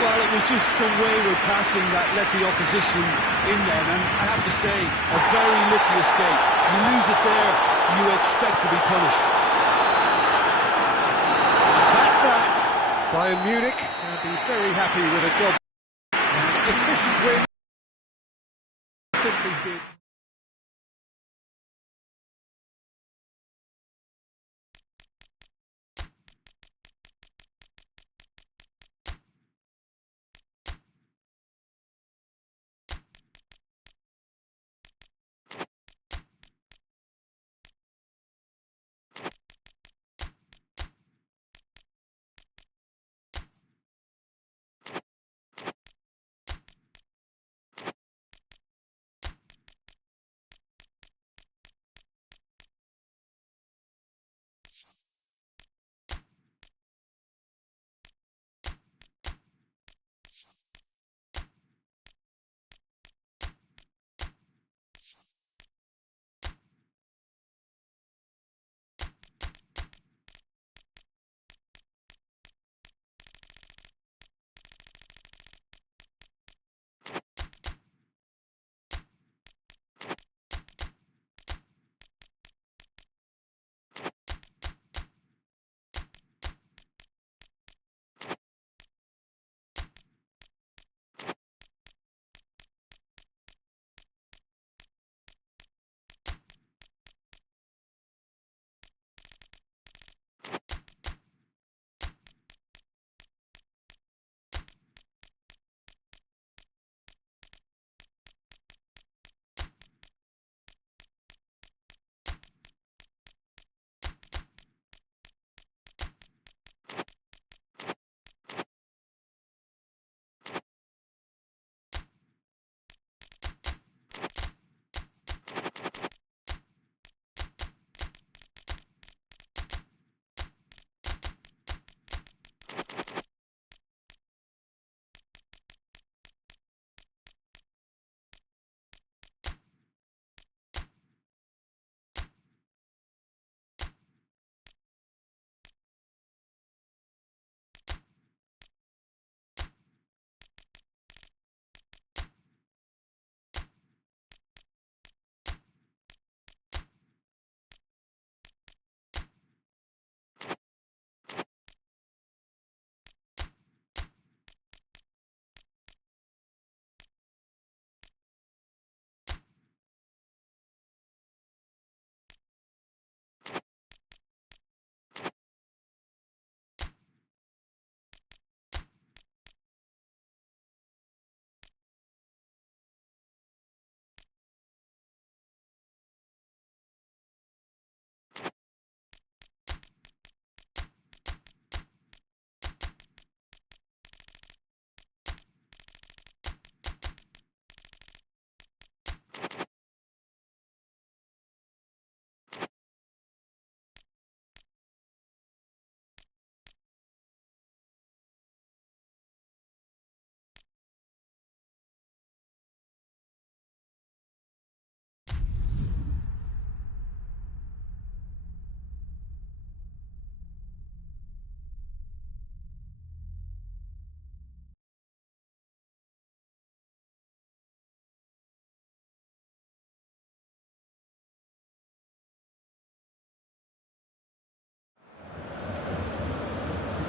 Well, it was just some wayward passing that let the opposition in then, and I have to say, a very lucky escape. You lose it there, you expect to be punished. That's that. Bayern Munich will be very happy with a job. An efficient win. Simply did.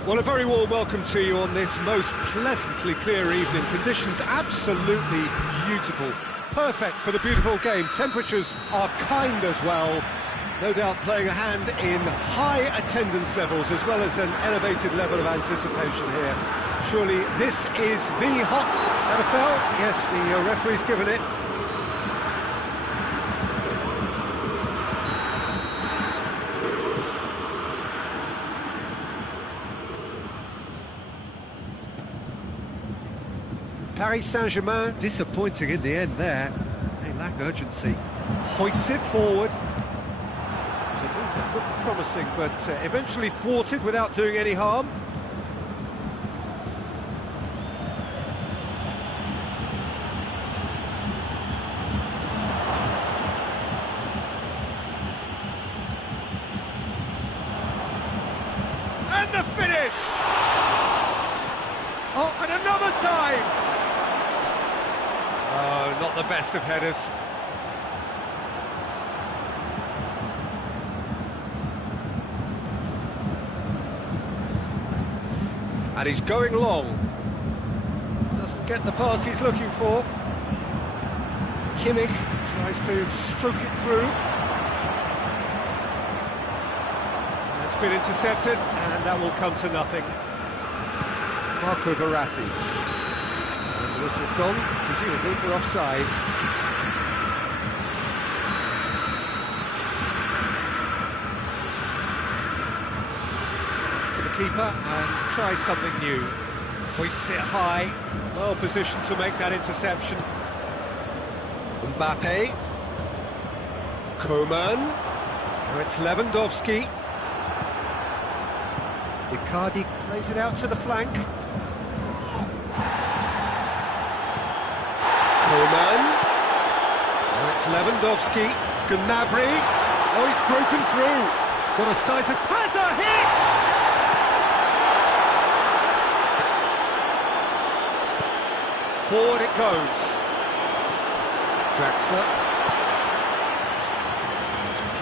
Well, a very warm welcome to you on this most pleasantly clear evening. Conditions absolutely beautiful. Perfect for the beautiful game. Temperatures are kind as well. No doubt playing a hand in high attendance levels as well as an elevated level of anticipation here. Surely this is the hot NFL. Yes, the referee's given it. Paris Saint-Germain disappointing in the end there. They lack urgency. Hoists it forward. It was a move that looked promising, but eventually thwarted without doing any harm. And the finish! Oh, and another time! Oh, not the best of headers. And he's going long. Doesn't get the pass he's looking for. Kimmich tries to stroke it through. That's been intercepted, and that will come to nothing. Marco Verratti. And this has gone, presumably for offside. To the keeper and try something new. Hoists it high, well positioned to make that interception. Mbappe. Coman. Now it's Lewandowski. Icardi plays it out to the flank. Coman. Now it's Lewandowski. Gnabry. Oh, he's broken through. What a sight of... Has a hit! Forward it goes. Draxler.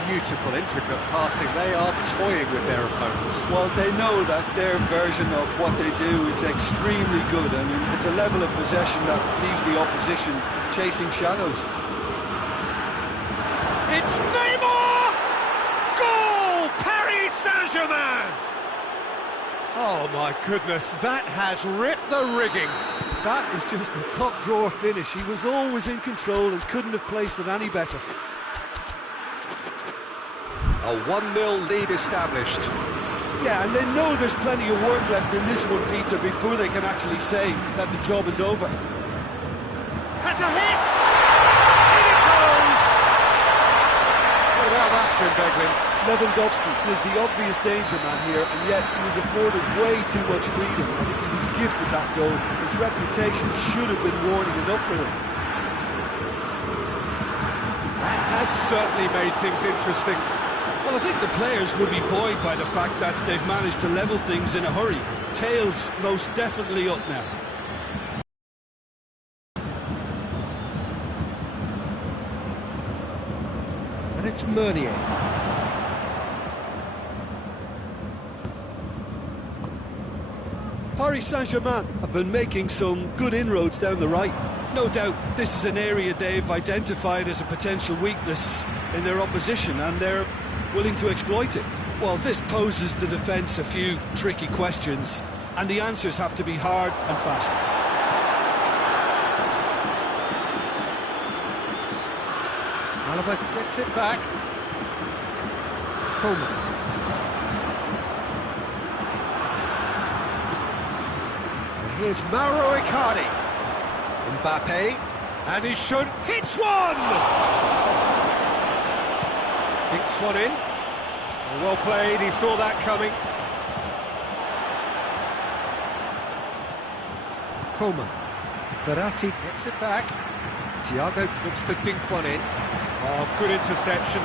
Beautiful, intricate passing. They are toying with their opponents. Well, they know that their version of what they do is extremely good. I mean, it's a level of possession that leaves the opposition chasing shadows. It's Neymar! Goal! Paris Saint-Germain! Oh my goodness, that has ripped the rigging. That is just the top drawer finish. He was always in control and couldn't have placed it any better. A 1-0 lead established. Yeah, and they know there's plenty of work left in this one, Peter, before they can actually say that the job is over. Has a hit! In it goes! What about that, Jim Beglin? Lewandowski is the obvious danger man here, and yet he was afforded way too much freedom. I think he was gifted that goal. His reputation should have been warning enough for them. That has certainly made things interesting. Well, I think the players will be buoyed by the fact that they've managed to level things in a hurry. Tails most definitely up now. And it's Meunier. Paris Saint-Germain have been making some good inroads down the right. No doubt this is an area they've identified as a potential weakness in their opposition, and they're willing to exploit it. Well, this poses the defence a few tricky questions, and the answers have to be hard and fast. Alaba gets it back. Coman. And here's Mauro Icardi. Mbappe. And he should... hits one! Dinks one in. Well played, he saw that coming. Coman. Verratti gets it back. Thiago looks to dink one in. Oh, good interception.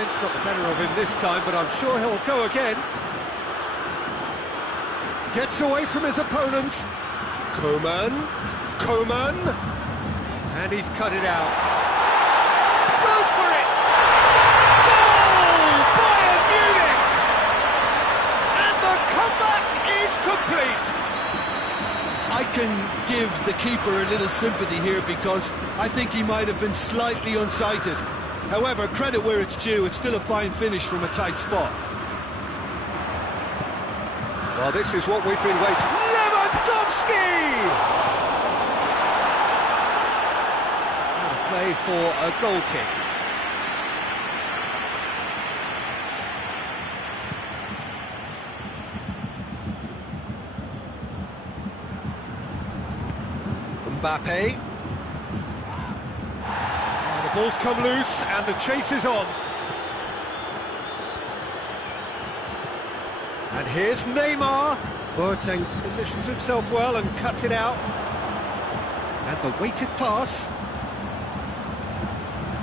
defence got the better of him this time, but I'm sure he'll go again. Gets away from his opponent. Coman, and he's cut it out. Goes for it! Goal! Bayern Munich! And the comeback is complete! I can give the keeper a little sympathy here because I think he might have been slightly unsighted. However, credit where it's due, it's still a fine finish from a tight spot. Well, this is what we've been waiting. Lewandowski! Out of play for a goal kick. Mbappe. And the ball's come loose and the chase is on. And here's Neymar. Boateng positions himself well and cuts it out. And the weighted pass.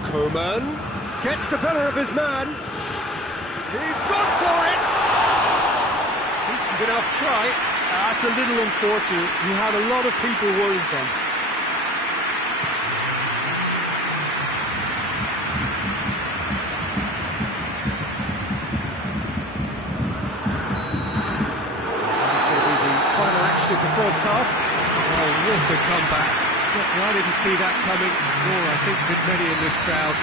Coman gets the better of his man. He's gone for it. Decent enough try. That's a little unfortunate. He had a lot of people worried then. Of the first half. Oh, what a comeback. Certainly I didn't see that coming, nor I think did many in this crowd.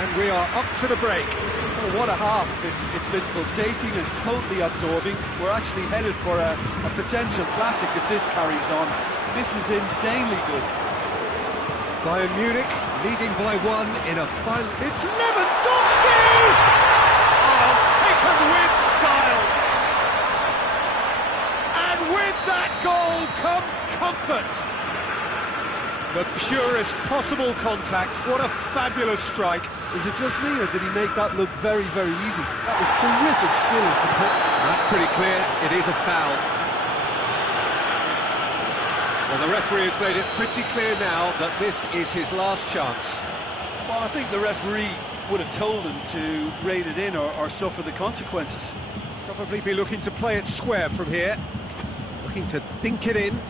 And we are up to the break. Oh, what a half. It's been pulsating and totally absorbing. We're actually headed for a potential classic if this carries on. This is insanely good. Bayern Munich leading by 1 in a final. It's Lewandowski! Oh, taken with style! With that goal comes comfort. The purest possible contact. What a fabulous strike. Is it just me, or did he make that look very, very easy? That was terrific skill and composure. That's pretty clear. It is a foul. Well, the referee has made it pretty clear now that this is his last chance. Well, I think the referee would have told him to rein it in or suffer the consequences. Probably be looking to play it square from here. Looking to dink it in.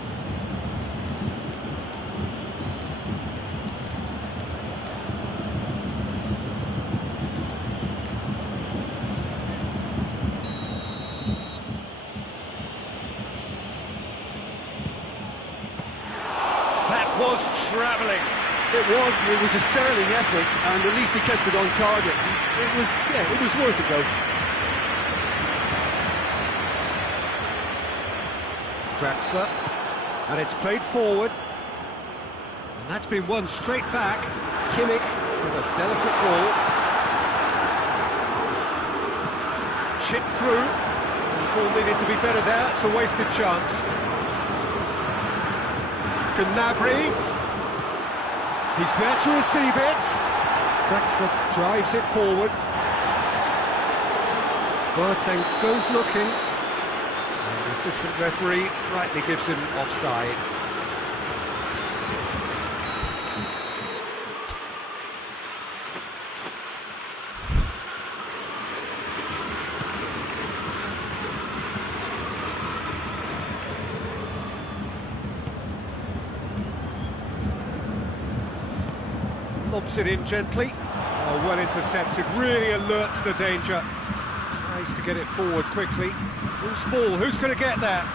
That was travelling. It was a sterling effort, and at least he kept it on target. It was worth a go. Draxler, and it's played forward, and that's been won straight back. Kimmich with a delicate ball, chipped through. The ball needed to be better there. It's a wasted chance. Gnabry, he's there to receive it. Draxler drives it forward. Boateng goes looking. The assistant referee rightly gives him offside. Lobs it in gently. Oh, well intercepted, really alert to the danger. Tries to get it forward quickly. Loose ball, who's going to get that?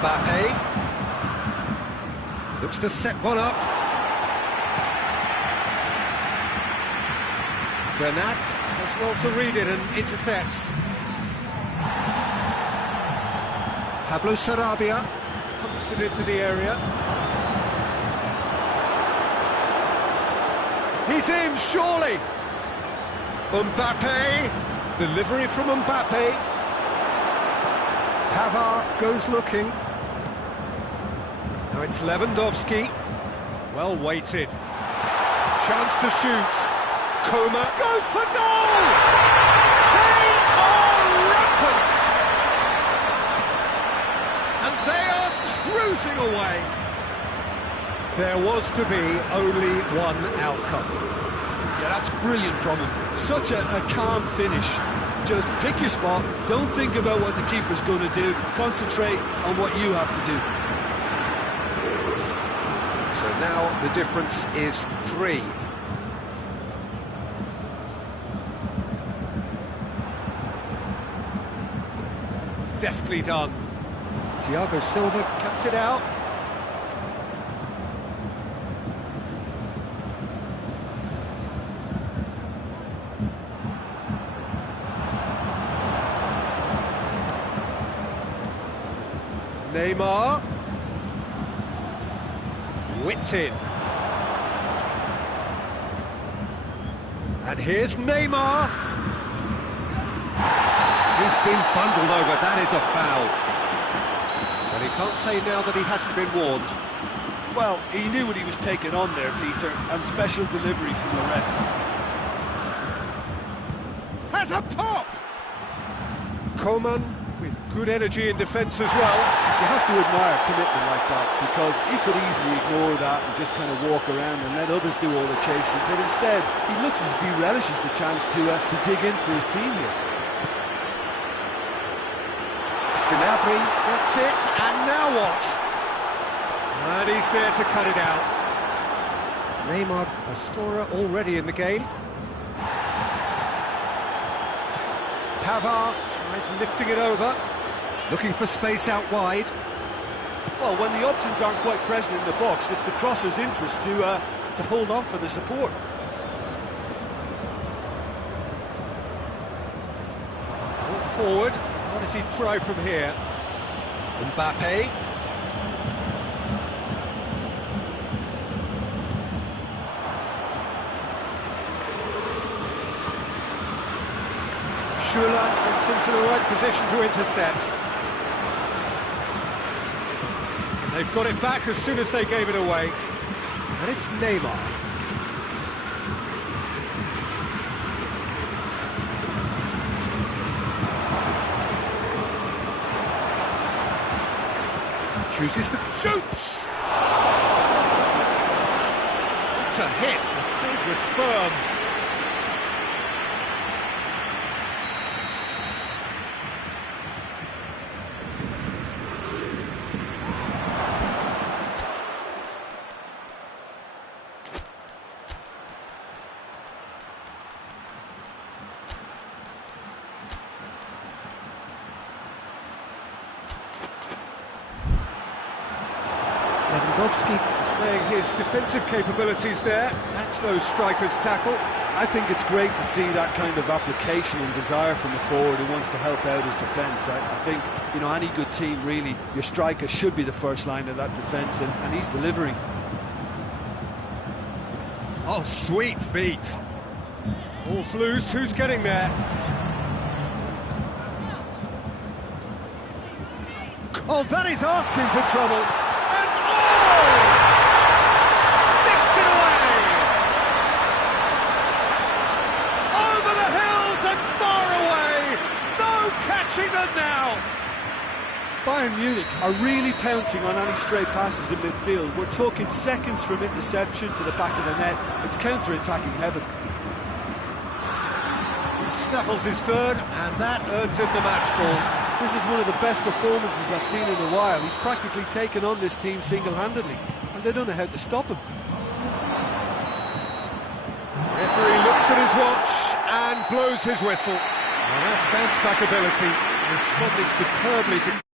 Mbappe looks to set one up. Bernat does well to read it and intercepts. Pablo Sarabia pumps it into the area. He's in, surely! Mbappe, delivery from Mbappe. Pavard goes looking. Now it's Lewandowski. Well weighted. Chance to shoot. Coman goes for goal! They are rampant! And they are cruising away. There was to be only one outcome. Yeah, that's brilliant from him. Such a calm finish. Just pick your spot, don't think about what the keeper's going to do, concentrate on what you have to do. So now the difference is 3. Deftly done. Thiago Silva cuts it out. Neymar. Whipped in. And here's Neymar. He's been bundled over, that is a foul. But he can't say now that he hasn't been warned. Well, he knew what he was taking on there, Peter, and special delivery from the ref. Has a pop! Coman with good energy in defence as well. You have to admire commitment like that, because he could easily ignore that and just kind of walk around and let others do all the chasing, but instead, he looks as if he relishes the chance to dig in for his team here. Gnabry gets it, and now what? And he's there to cut it out. Neymar, a scorer already in the game. Pavard tries lifting it over, looking for space out wide. Well, when the options aren't quite present in the box, it's the crosser's interest to hold on for the support. Ball forward. What does he try from here? Mbappe. Schuller gets into the right position to intercept. And they've got it back as soon as they gave it away. And it's Neymar. Chooses to shoot! What a hit, the save was firm. Lewandowski displaying his defensive capabilities there. That's no striker's tackle. I think it's great to see that kind of application and desire from a forward who wants to help out his defence. I think, you know, any good team, really, your striker should be the first line of that defence, and he's delivering. Oh, sweet feet. Ball's loose, who's getting there? Oh, that is asking for trouble. And oh! Sticks it away! Over the hills and far away! No catching them now! Bayern Munich are really pouncing on any stray passes in midfield. We're talking seconds from interception to the back of the net. It's counter-attacking heaven. He snaffles his third, and that earns him the match ball. This is one of the best performances I've seen in a while. He's practically taken on this team single-handedly, and they don't know how to stop him. Referee looks at his watch and blows his whistle. And that's bounce-back ability, responding superbly to...